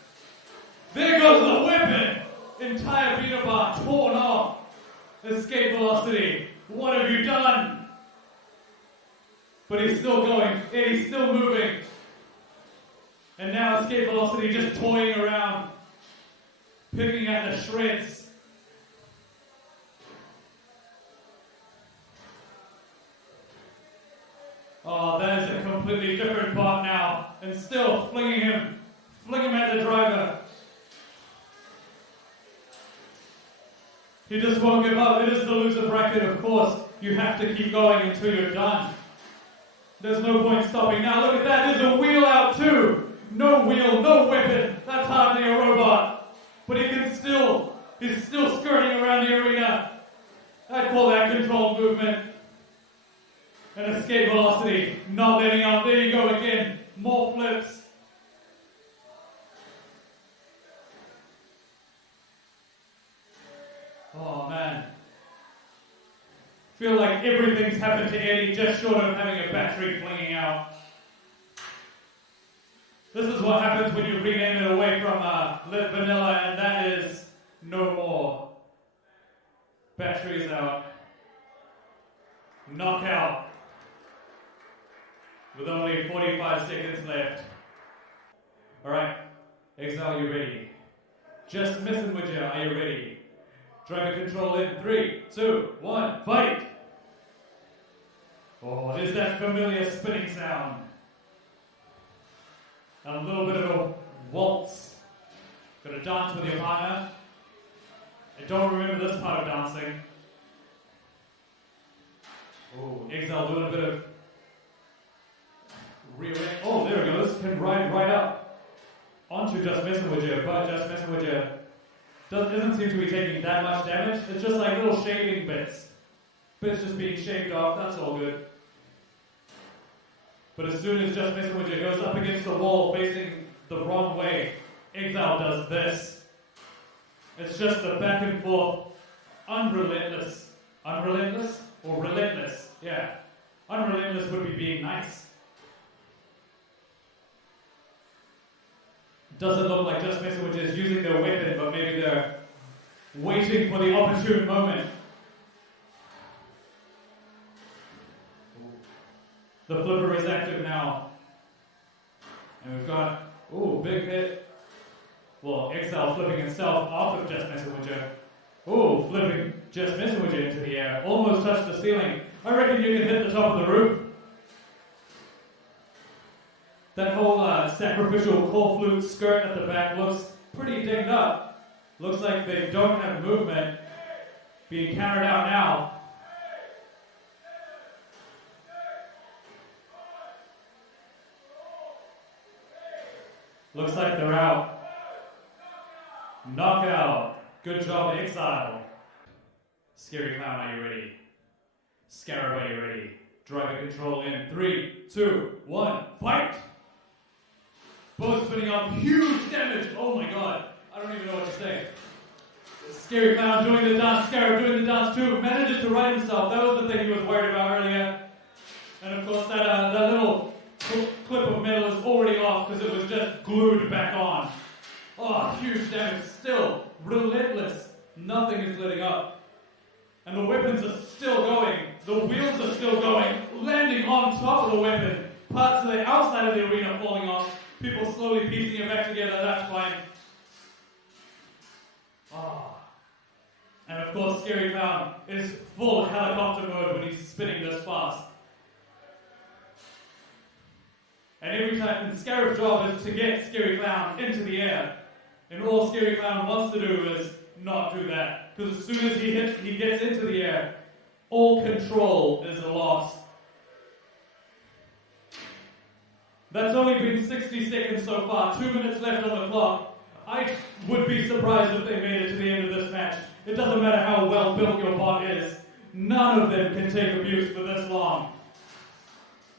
There goes the whipping! Entire beater bar torn off. Escape velocity. What have you done? But he's still going, and he's still moving. And now escape velocity just toying around, picking at the shreds. Oh, that is a completely different bot now. And still flinging him at the driver. He just won't give up. It is the loser bracket, of course. You have to keep going until you're done. There's no point stopping. Now look at that, there's a wheel out too. No wheel, no weapon. That's hardly a robot. But he's still skirting around the arena. I'd call that controlled movement. And escape velocity, not letting up. There you go again. More flips. Oh man. Feel like everything's happened to Eddie just short of having a battery flinging out. This is what happens when you rename it away from Lit Vanilla, and that is no more. Batteries out. Knockout. With only 45 seconds left. Alright, Exile, you ready? Just messing with you, are you ready? Driver control in 3, 2, 1, fight! Oh, there's that familiar spinning sound. And a little bit of a waltz. Gonna dance with your partner. I don't remember this part of dancing. Oh, Exile doing a bit of rear end. Oh, there it goes. Can ride right up onto Just Messing With You, but Just Messing With You doesn't seem to be taking that much damage. It's just like little shaving bits. Bits just being shaved off, that's all good. But as soon as Just Messing With You goes up against the wall facing the wrong way, Exile does this. It's just the back and forth, unrelentless. Unrelentless? Or relentless? Yeah. Unrelentless would be being nice. Doesn't look like Just Messing With You is using their weapon, but maybe they're waiting for the opportune moment. The flipper is active now. And we've got, ooh, big hit. Well, Exile flipping himself off of Just Messing With You. Ooh, flipping Just Messing With You into the air. Almost touched the ceiling. I reckon you can hit the top of the roof. That whole sacrificial core flute skirt at the back looks pretty dinged up. Looks like they don't have movement being carried out now. Looks like they're out. Knockout. Good job, Exile. Scary Clown, are you ready? Scarab, are you ready? Driver control in 3, 2, 1, fight! Both spinning up, huge damage! Oh my god, I don't even know what to say. Scary Clown doing the dance, Scarab doing the dance too, manages to right himself. That was the thing he was worried about earlier. And of course that little clip of metal is already off because it was just glued back on. Oh, huge damage, still relentless. Nothing is letting up. And the weapons are still going. The wheels are still going, landing on top of the weapon. Parts of the outside of the arena falling off. People slowly piecing it back together, that's fine. Oh. And of course, Scary Clown is full helicopter mode when he's spinning this fast. And every time, and Scarab's job is to get Scary Clown into the air. And all Scary Clown wants to do is not do that. Because as soon as he gets into the air, all control is lost. That's only been 60 seconds so far, 2 minutes left on the clock. I would be surprised if they made it to the end of this match. It doesn't matter how well built your bot is. None of them can take abuse for this long.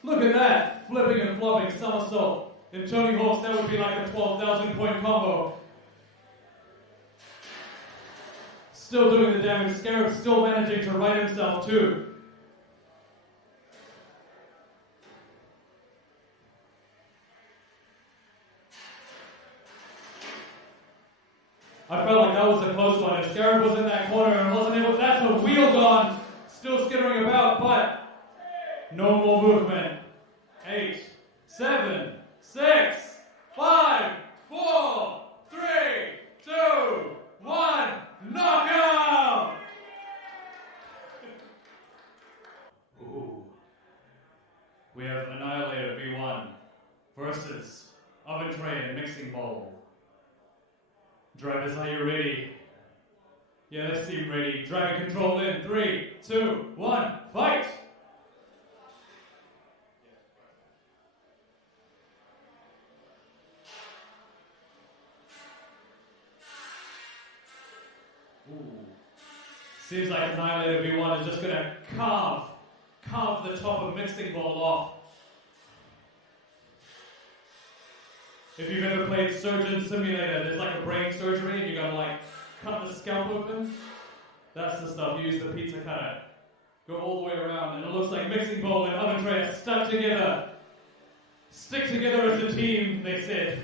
Look at that, flipping and flopping somersault. In Tony Hawk's, that would be like a 12,000 point combo. still doing the damage. Scarab still managing to right himself too. I felt like that was a close one. If Scarab was in that corner and wasn't able, that's a wheel gone, still skittering about, but no more movement. 8, 7, 6, 5, 4, 3, 2, 1, knockout! Ooh. We have Annihilator V1 versus Oven Tray and Mixing Bowl. Drivers, are you ready? Yeah, they seem ready. Driving control in 3, 2, 1, fight! Ooh. Seems like Annihilator V1 is just gonna carve the top of Mixing Bowl off. If you've ever played Surgeon Simulator, there's like a brain surgery and you gotta like cut the scalp open. That's the stuff. You use the pizza cutter. Go all the way around, and it looks like Mixing Bowl and Oven Tray are stuck together. Stick together as a team, they said.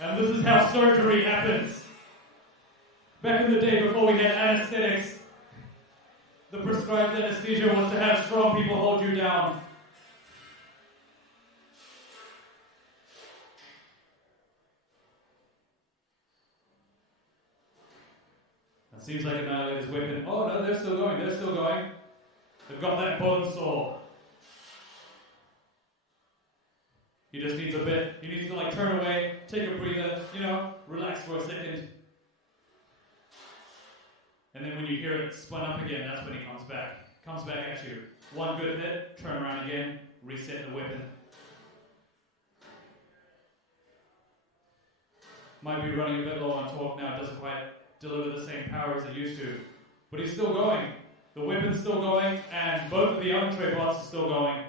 And this is how surgery happens. Back in the day, before we had anesthetics, the prescribed anesthesia was to have strong people hold you down. Seems like Annihilator's whipping. Oh no, they're still going, they're still going. They've got that bone saw. He just needs a bit. He needs to like turn away, take a breather, you know, relax for a second. And then when you hear it spun up again, that's when he comes back. Comes back at you. One good hit, turn around again, reset the weapon. Might be running a bit low on torque now, it doesn't quite deliver the same power as it used to. But he's still going. The weapon's still going, and both of the Oven Tray bots are still going.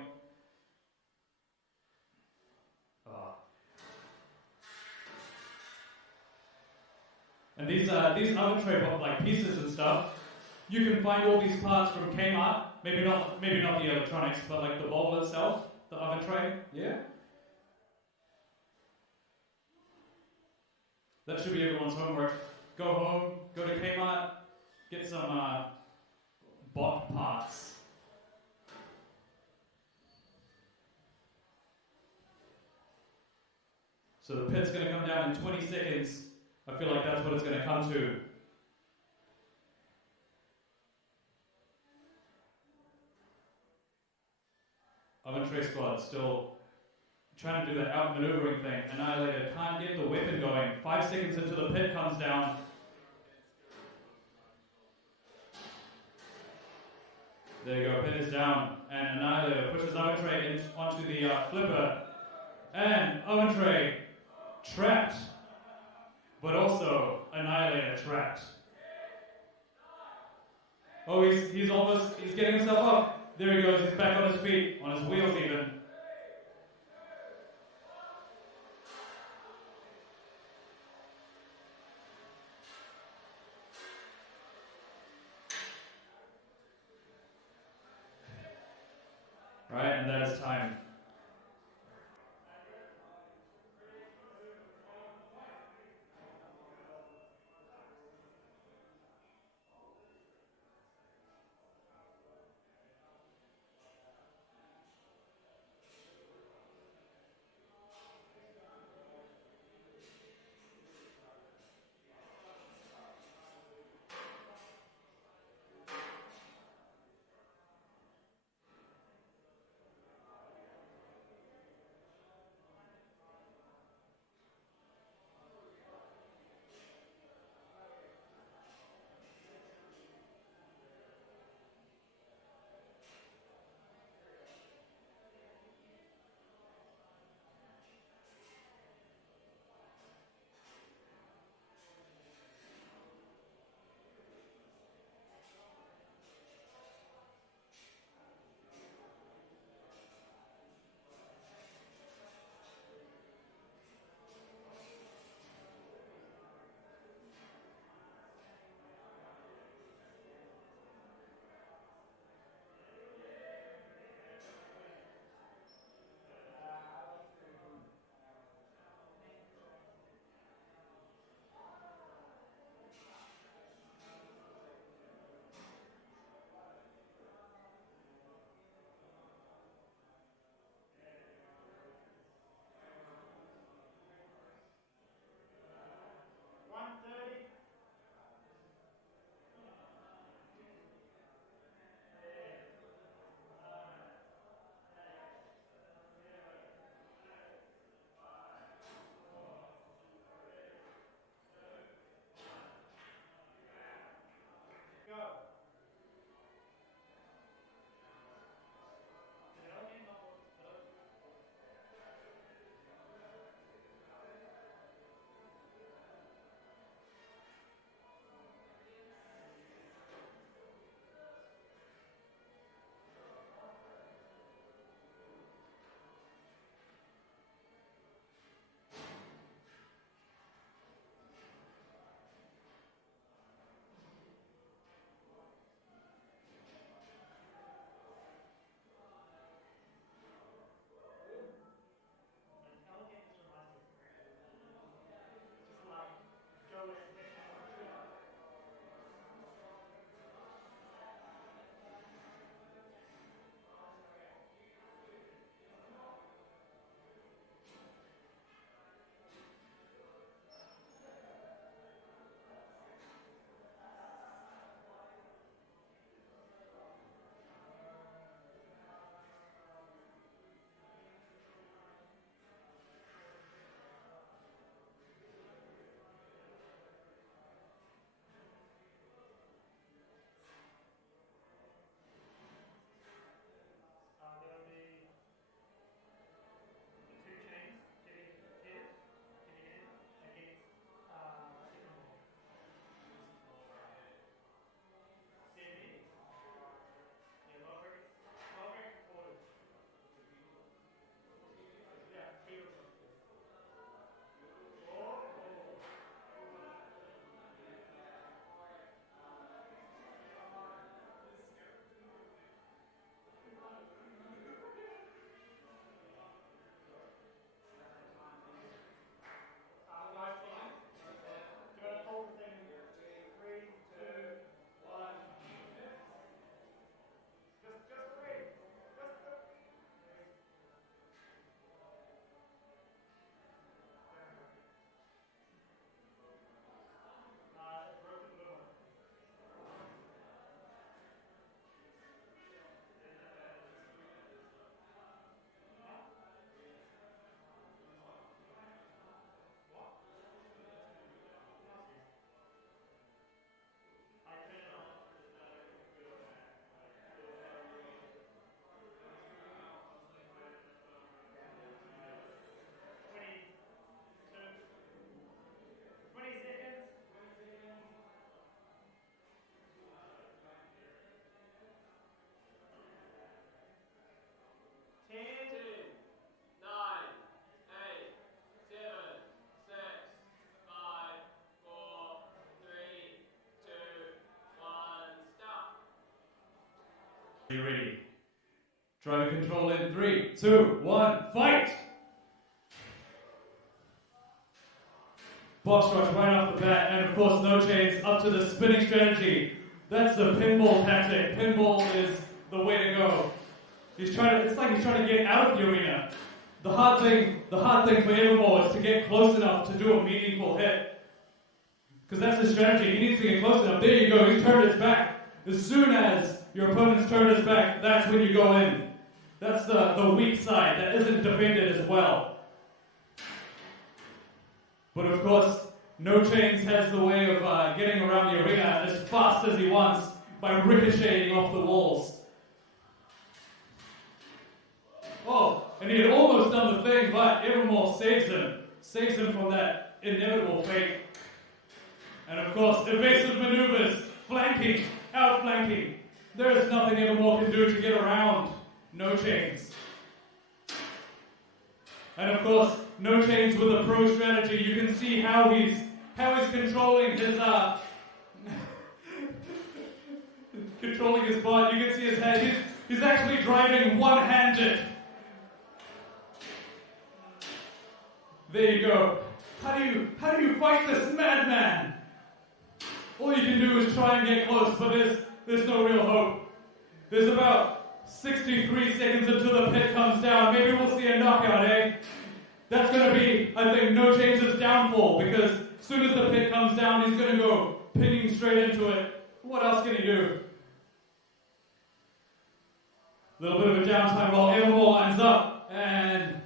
And these Oven Tray bot like pieces and stuff, you can find all these parts from Kmart. Maybe not the electronics, but like the bowl itself, the Oven Tray. Yeah. That should be everyone's homework. Go home, go to Kmart, get some bot parts. So the pit's going to come down in 20 seconds. I feel like that's what it's going to come to. Oven Tray squad still trying to do that outmaneuvering thing. Annihilator can't get the weapon going. 5 seconds into the pit comes down. There you go, pin is down, and Annihilator pushes Oven Tray onto the flipper, and Oven Tray trapped, but also Annihilator trapped. Oh, he's getting himself up. There he goes, he's back on his feet, on his wheels even. Right, and that is time. you ready? Driver control in 3, 2, 1, fight! Box rush right off the bat, and of course no chains up to the spinning strategy. That's the pinball tactic. Pinball is the way to go. It's like he's trying to get out of the arena. The hard thing for Evermore is to get close enough to do a meaningful hit. Because that's his strategy. He needs to get close enough. There you go, he's turned his back. As soon as your opponent's turned his back, that's when you go in. That's the weak side that isn't defended as well. But of course, No Chains has the way of getting around the arena as fast as he wants by ricocheting off the walls. Oh, and he had almost done the thing, but Evermore saves him from that inevitable fate. And of course, evasive maneuvers, flanking, outflanking. There is nothing Evermore can do to get around No Chains. And of course, No Chains with a pro strategy. You can see how he's controlling his controlling his butt. You can see his head. He's actually driving one-handed. There you go. How do you fight this madman? All you can do is try and get close, but there's no real hope. There's about 63 seconds until the pit comes down. Maybe we'll see a knockout, eh? That's going to be, I think, No Chains' downfall, because as soon as the pit comes down, he's going to go pinning straight into it. What else can he do? A little bit of a downtime while Evermore lines up, and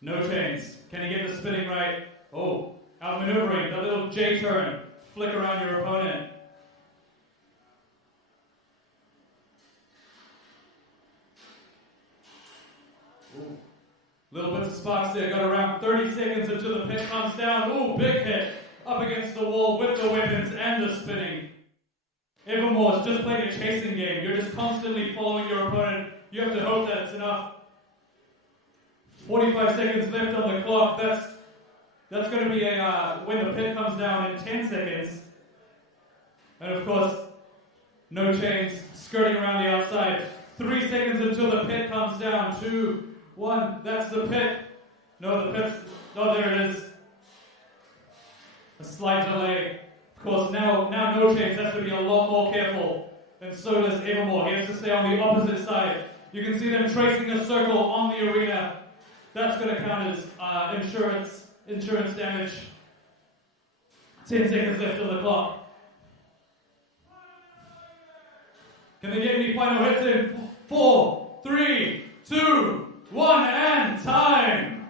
No Chains. Can he get the spinning right? Oh, outmaneuvering, the little J-turn. Flick around your opponent. Ooh. Little bits of sparks there. Got around 30 seconds until the pit comes down. Ooh, big hit. Up against the wall with the weapons and the spinning. Evermore is just playing a chasing game. You're just constantly following your opponent. You have to hope that it's enough. 45 seconds left on the clock. That's going to be when the pit comes down in 10 seconds. And of course, No Chains skirting around the outside. 3 seconds until the pit comes down. 2, 1. That's the pit. No, the pit's... Oh, there it is. A slight delay. Of course, now No Chains has to be a lot more careful. And so does Evermore. He has to stay on the opposite side. You can see them tracing a circle on the arena. That's going to count as insurance damage. 10 seconds left on the clock. Can they get any final hits in? 4, 3, 2, 1, and time!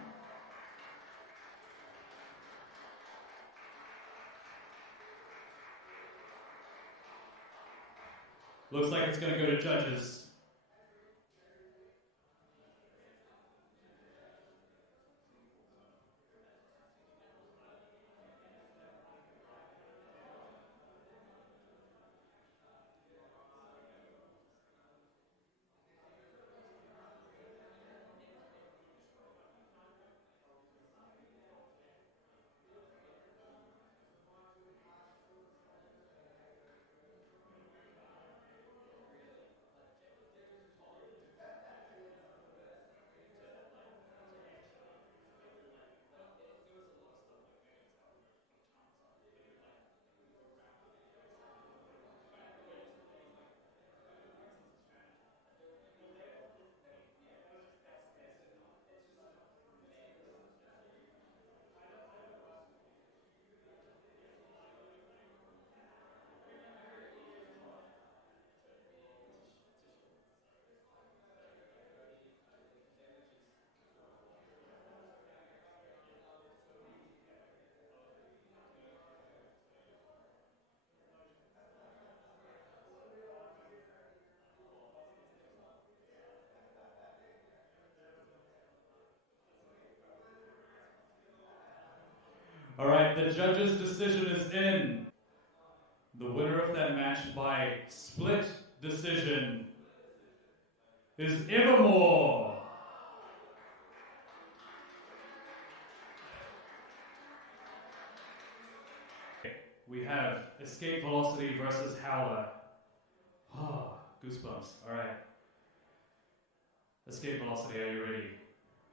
Looks like it's going to go to judges. All right, the judge's decision is in. The winner of that match by split decision is Evermore. We have Escape Velocity versus Howler. Goosebumps. Alright. Escape velocity, are you ready?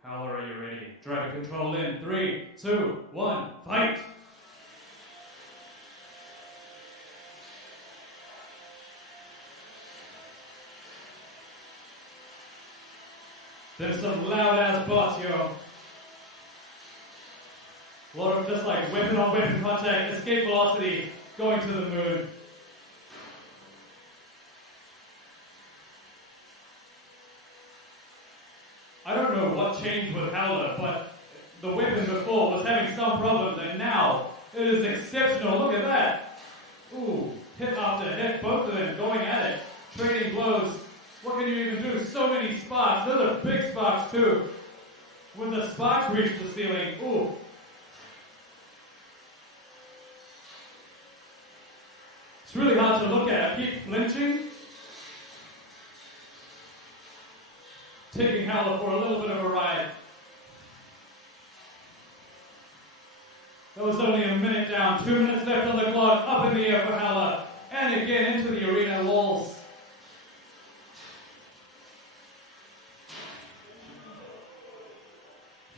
Howler, are you ready? Driver control in 3, 2, 1, fight! There's some loud ass bots, yo. A lot of just like weapon on weapon contact, escape velocity, going to the moon. I don't know what changed with Howler, but the weapon before was having some problems, and now it is exceptional. Look at that. Ooh, hit after hit, both of them going at it, trading blows. What can you even do? So many sparks. Those are big sparks too. When the sparks reach the ceiling, ooh. It's really hard to look at. I keep flinching. Taking Howler for a little bit of a ride. That was only a minute down. 2 minutes left on the clock. Up in the air for Howler. And again into the arena walls.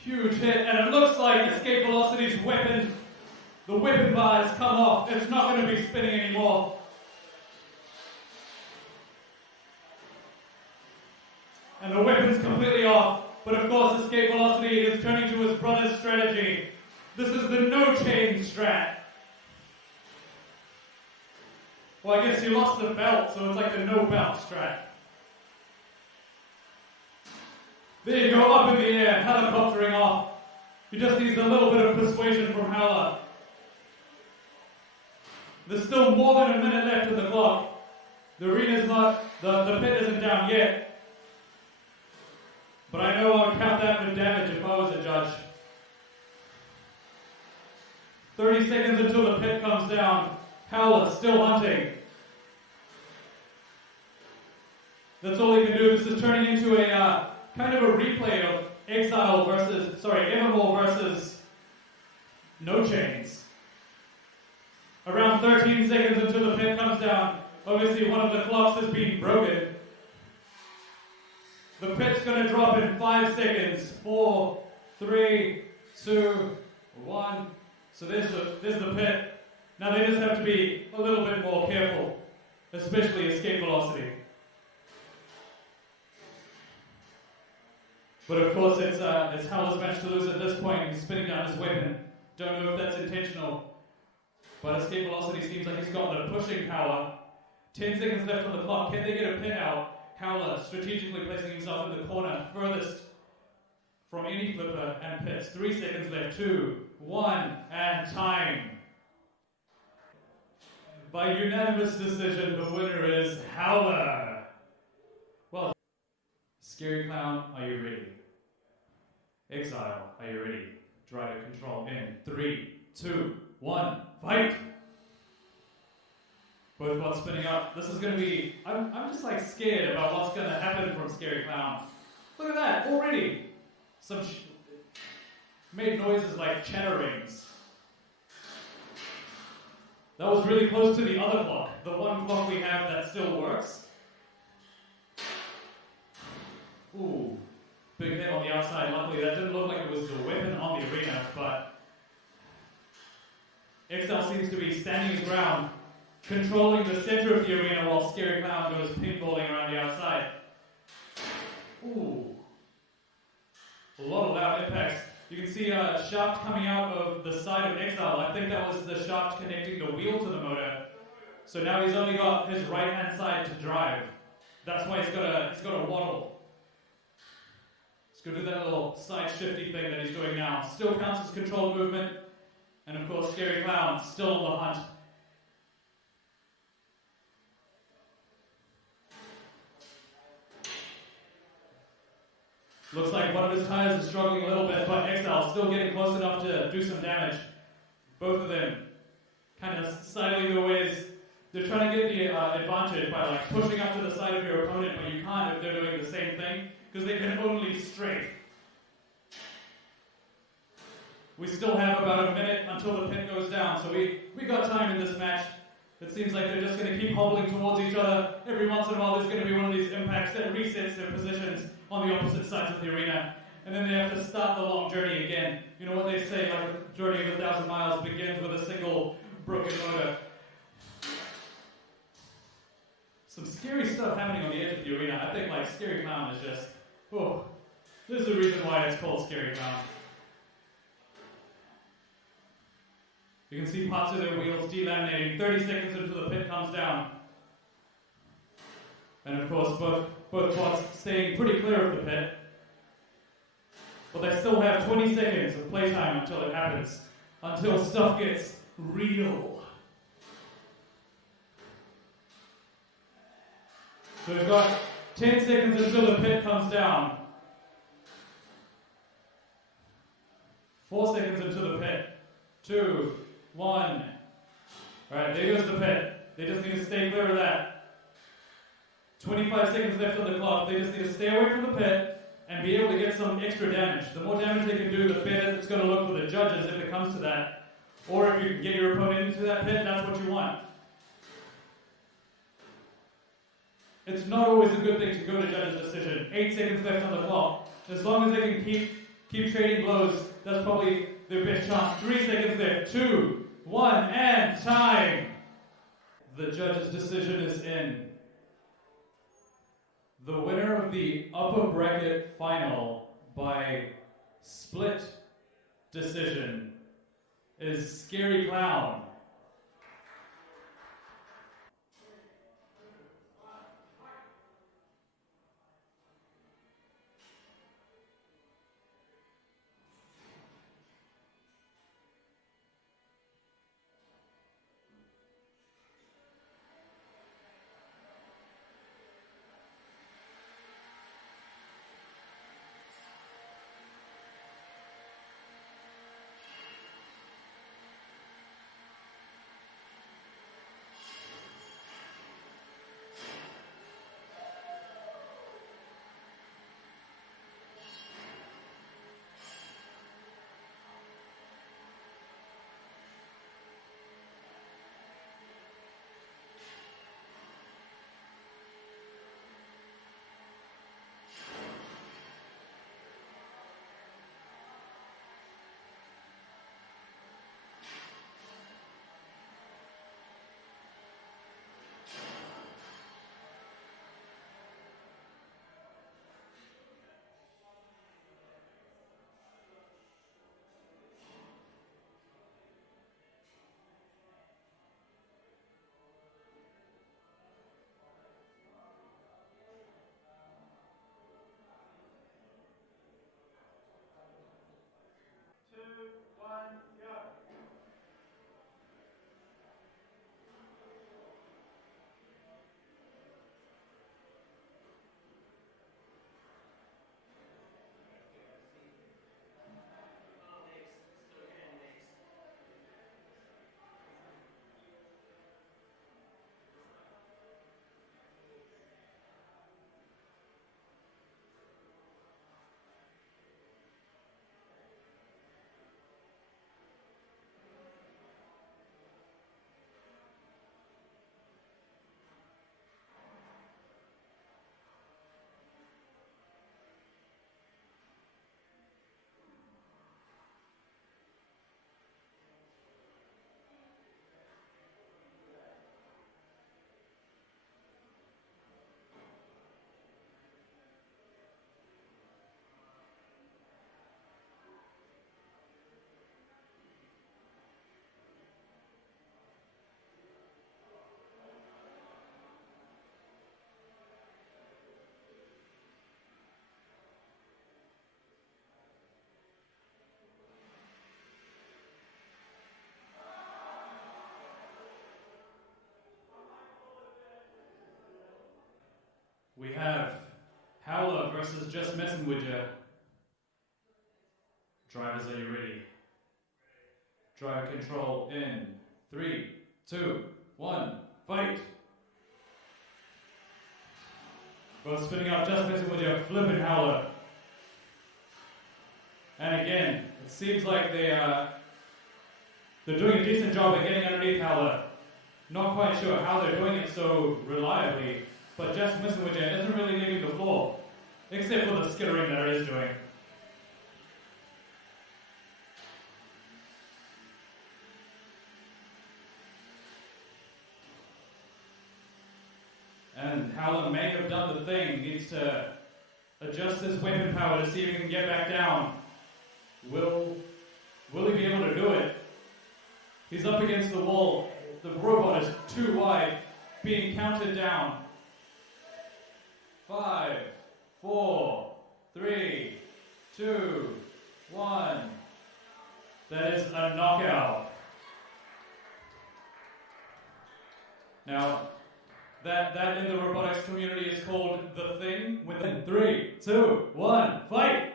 Huge hit. And it looks like Escape Velocity's weapon, the weapon bar has come off. It's not going to be spinning anymore. And the weapon's completely off. But of course, Escape Velocity is turning to his brother's strategy. This is the no-chain strat. Well, I guess he lost the belt, so it's like the no-belt strat. There you go, up in the air, helicoptering off. He just needs a little bit of persuasion from Howler. There's still more than a minute left of the clock. The arena's not, the pit isn't down yet. But I know I would count that for damage if I was a judge. 30 seconds until the pit comes down. Howler still hunting. That's all he can do. This is turning into a kind of a replay of Evermore versus No Chains. Around 13 seconds until the pit comes down. Obviously one of the clocks has been broken. The pit's going to drop in 5 seconds. 4, 3, 2, 1. So there's the pit. Now they just have to be a little bit more careful, especially escape velocity. But of course it's Howler's match to lose at this point. He's spinning down his weapon. Don't know if that's intentional. But escape velocity seems like he's got the pushing power. 10 seconds left on the clock. Can they get a pit out? Howler strategically placing himself in the corner furthest from any flipper and pits. 3 seconds left. 2, 1, and time. By unanimous decision, the winner is Howler. Well, Scary Clown, are you ready? Exile, are you ready? Driver control in 3, 2, 1, fight! Both bots spinning up. This is going to be... I'm just like scared about what's going to happen from Scary Clown. Look at that, already. Some made noises like chatterings. That was really close to the other clock. The one clock we have that still works. Ooh, big hit on the outside. Luckily that didn't look like it was the weapon on the arena, but XL seems to be standing his ground, controlling the center of the arena while Scary Clown goes pinballing around the outside. Ooh. A lot of loud impacts. You can see a shaft coming out of the side of Exile. I think that was the shaft connecting the wheel to the motor. So now he's only got his right hand side to drive. That's why he's got a waddle. He's going to do that little side shifty thing that he's doing now. Still counts as controlled movement. And of course, Scary Clown still on the hunt. Looks like one of his tires is struggling a little bit, but Exile still getting close enough to do some damage. Both of them kind of sidling their ways. They're trying to get the advantage by like pushing up to the side of your opponent, but you can't if they're doing the same thing, because they can only strafe. We still have about a minute until the pin goes down, so we got time in this match. It seems like they're just going to keep hobbling towards each other. Every once in a while there's going to be one of these impacts that resets their positions on the opposite sides of the arena. And then they have to start the long journey again. You know what they say, like the journey of 1,000 miles begins with a single broken motor. Some scary stuff happening on the edge of the arena. I think like Scary Clown is just, oh, there's a reason why it's called Scary Clown. You can see parts of their wheels delaminating. 30 seconds until the pit comes down. And of course, both quads staying pretty clear of the pit. But they still have 20 seconds of playtime until it happens. Until stuff gets real. So we've got 10 seconds until the pit comes down. 4 seconds until the pit. 2, 1. Alright, there goes the pit. They just need to stay clear of that. 25 seconds left on the clock. They just need to stay away from the pit and be able to get some extra damage. The more damage they can do, the better it's going to look for the judges if it comes to that. Or if you can get your opponent into that pit, that's what you want. It's not always a good thing to go to judge's decision. 8 seconds left on the clock. As long as they can keep trading blows, that's probably their best chance. 3 seconds left. 2, 1, and time! The judge's decision is in. The winner of the upper bracket final by split decision is Scary Clown. We have Howler versus Just Messing With Ya. Drivers, are you ready? Drive control in 3, 2, 1, fight! Both spinning up, Just Messing With Ya, flipping Howler. And again, it seems like they're doing a decent job at getting underneath Howler. Not quite sure how they're doing it so reliably, but just Mr. Widget isn't really leaving the floor, except for the skittering that it is doing. And Howler may have done the thing, needs to adjust his weapon power to see if he can get back down. Will he be able to do it? He's up against the wall. The robot is too wide, being counted down. 5, 4, 3, 2, 1. That is a knockout. Now, that in the robotics community is called the thing within 3, 2, 1, fight!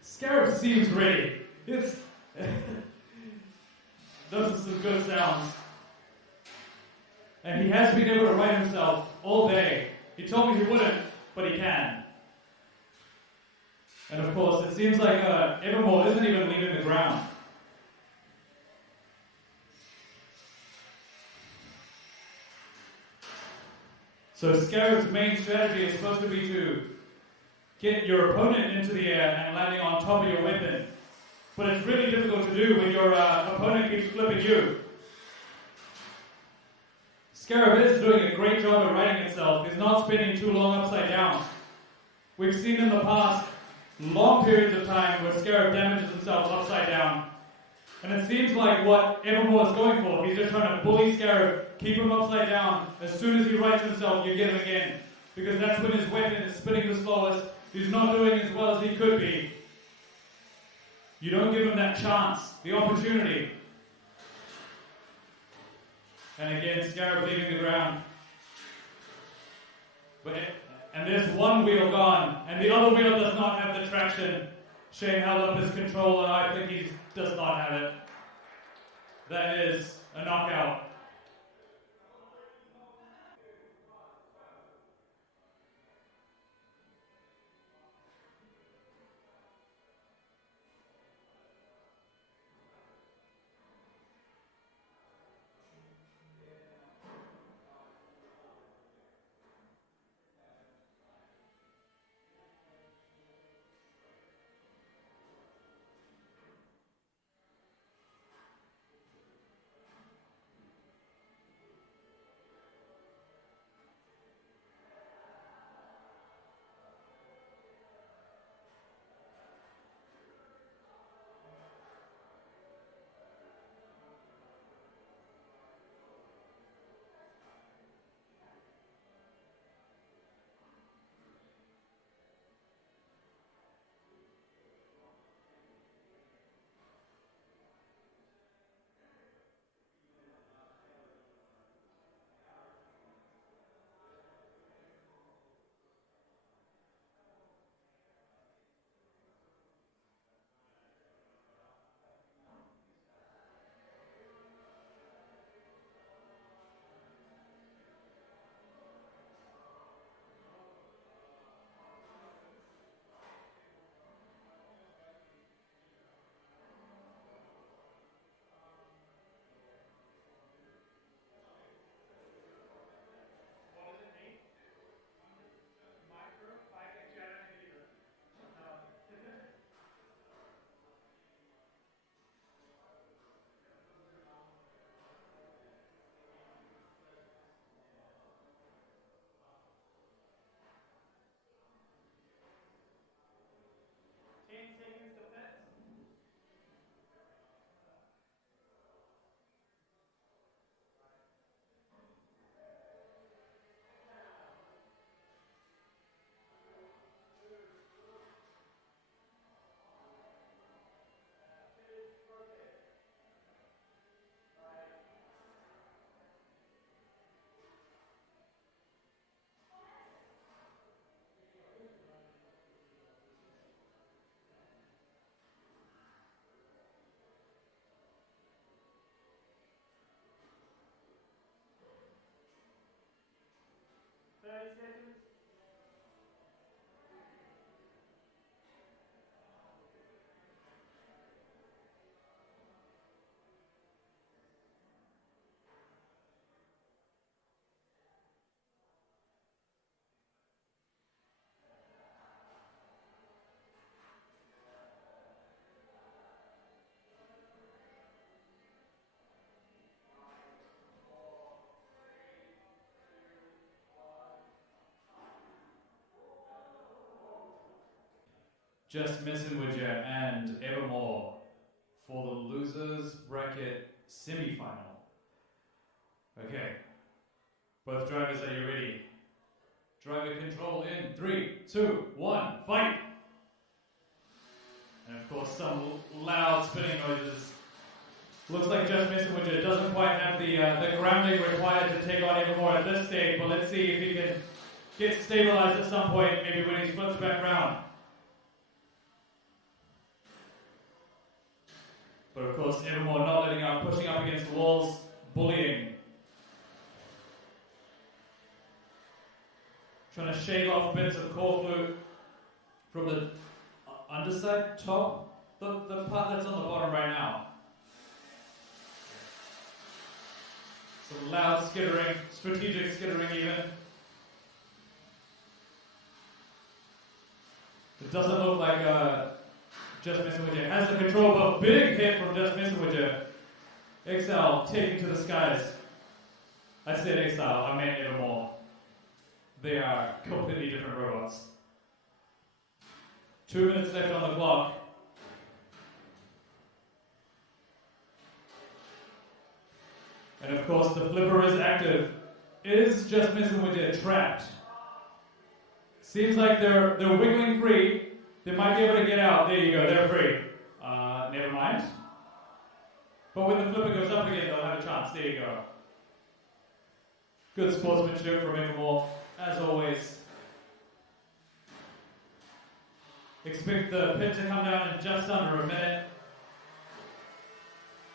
Scarab seems ready. Those are some good sounds. And he has been able to right himself all day. He told me he wouldn't, but he can. And of course, it seems like Evermore isn't even leaving the ground. So Scarab's main strategy is supposed to be to get your opponent into the air and landing on top of your weapon. But it's really difficult to do when your opponent keeps flipping you. Scarab is doing a great job of righting itself. It's not spinning too long upside down. We've seen in the past long periods of time where Scarab damages himself upside down. And it seems like what Evermore is going for, he's just trying to bully Scarab, keep him upside down. As soon as he rights himself, you get him again. Because that's when his weapon is spinning the slowest. He's not doing as well as he could be. You don't give him that chance, the opportunity. And again, Scarab leaving the ground. And there's one wheel gone, and the other wheel does not have the traction. Shane held up his controller. I think he does not have it. That is a knockout. Just Messing With Ya and Evermore for the losers bracket semi-final. Okay, both drivers, are you ready? Driver control in 3, 2, 1, fight! And of course some loud spinning noises. Looks like Just Messing With Ya doesn't quite have the grounding required to take on Evermore at this stage, but let's see if he can get stabilized at some point, maybe when he flips back round. But of course, Evermore not letting up, pushing up against the walls, bullying. Trying to shave off bits of core flute from the underside top, the part that's on the bottom right now. Some loud skittering, strategic skittering even. It doesn't look like Just Messing With Ya has the control, but big hit from Just Messing With Ya. Exile taking to the skies. I said Exile, I meant Evermore. They are completely different robots. 2 minutes left on the clock. And of course the flipper is active. Is Just Messing With Ya trapped? Seems like they're wiggling free. They might be able to get out. There you go, they're free. Never mind. But when the flipper goes up again, they'll have a chance. There you go. Good sportsmanship from Evermore, as always. Expect the pit to come down in just under a minute.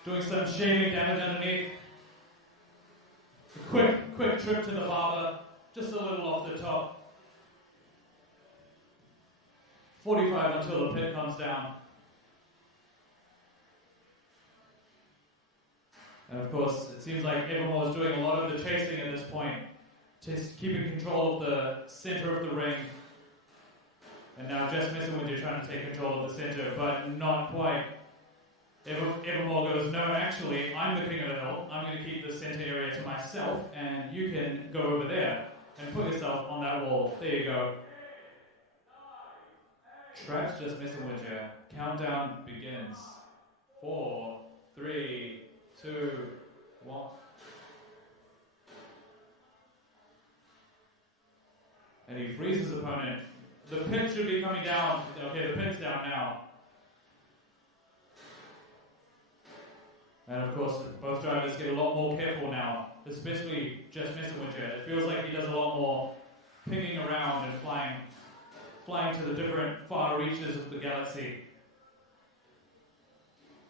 Doing some shaving damage underneath. A quick trip to the barber, just a little off the top. 45 until the pit comes down. And of course, it seems like Evermore is doing a lot of the chasing at this point, just keeping control of the center of the ring. And now Just Messing With Ya trying to take control of the center, but not quite. Evermore goes, no, actually, I'm the king of the hill. I'm going to keep the center area to myself, and you can go over there and put yourself on that wall. There you go. Traps Just Messing With Ya. Countdown begins. 4, 3, 2, 1. And he frees his opponent. The pin should be coming down. Okay, the pin's down now. And of course, both drivers get a lot more careful now, especially Just Messing With Ya. It feels like he does a lot more pinging around and flying to the different far reaches of the galaxy.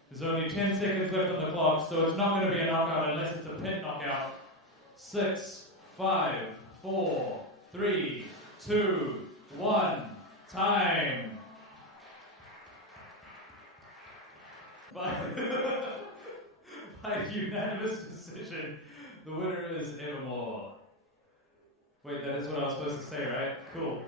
There's only 10 seconds left on the clock, so it's not going to be a knockout unless it's a pin knockout. 6, 5, 4, 3, 2, 1, time! By unanimous decision, the winner is Evermore. Wait, that is what I was supposed to say, right? Cool.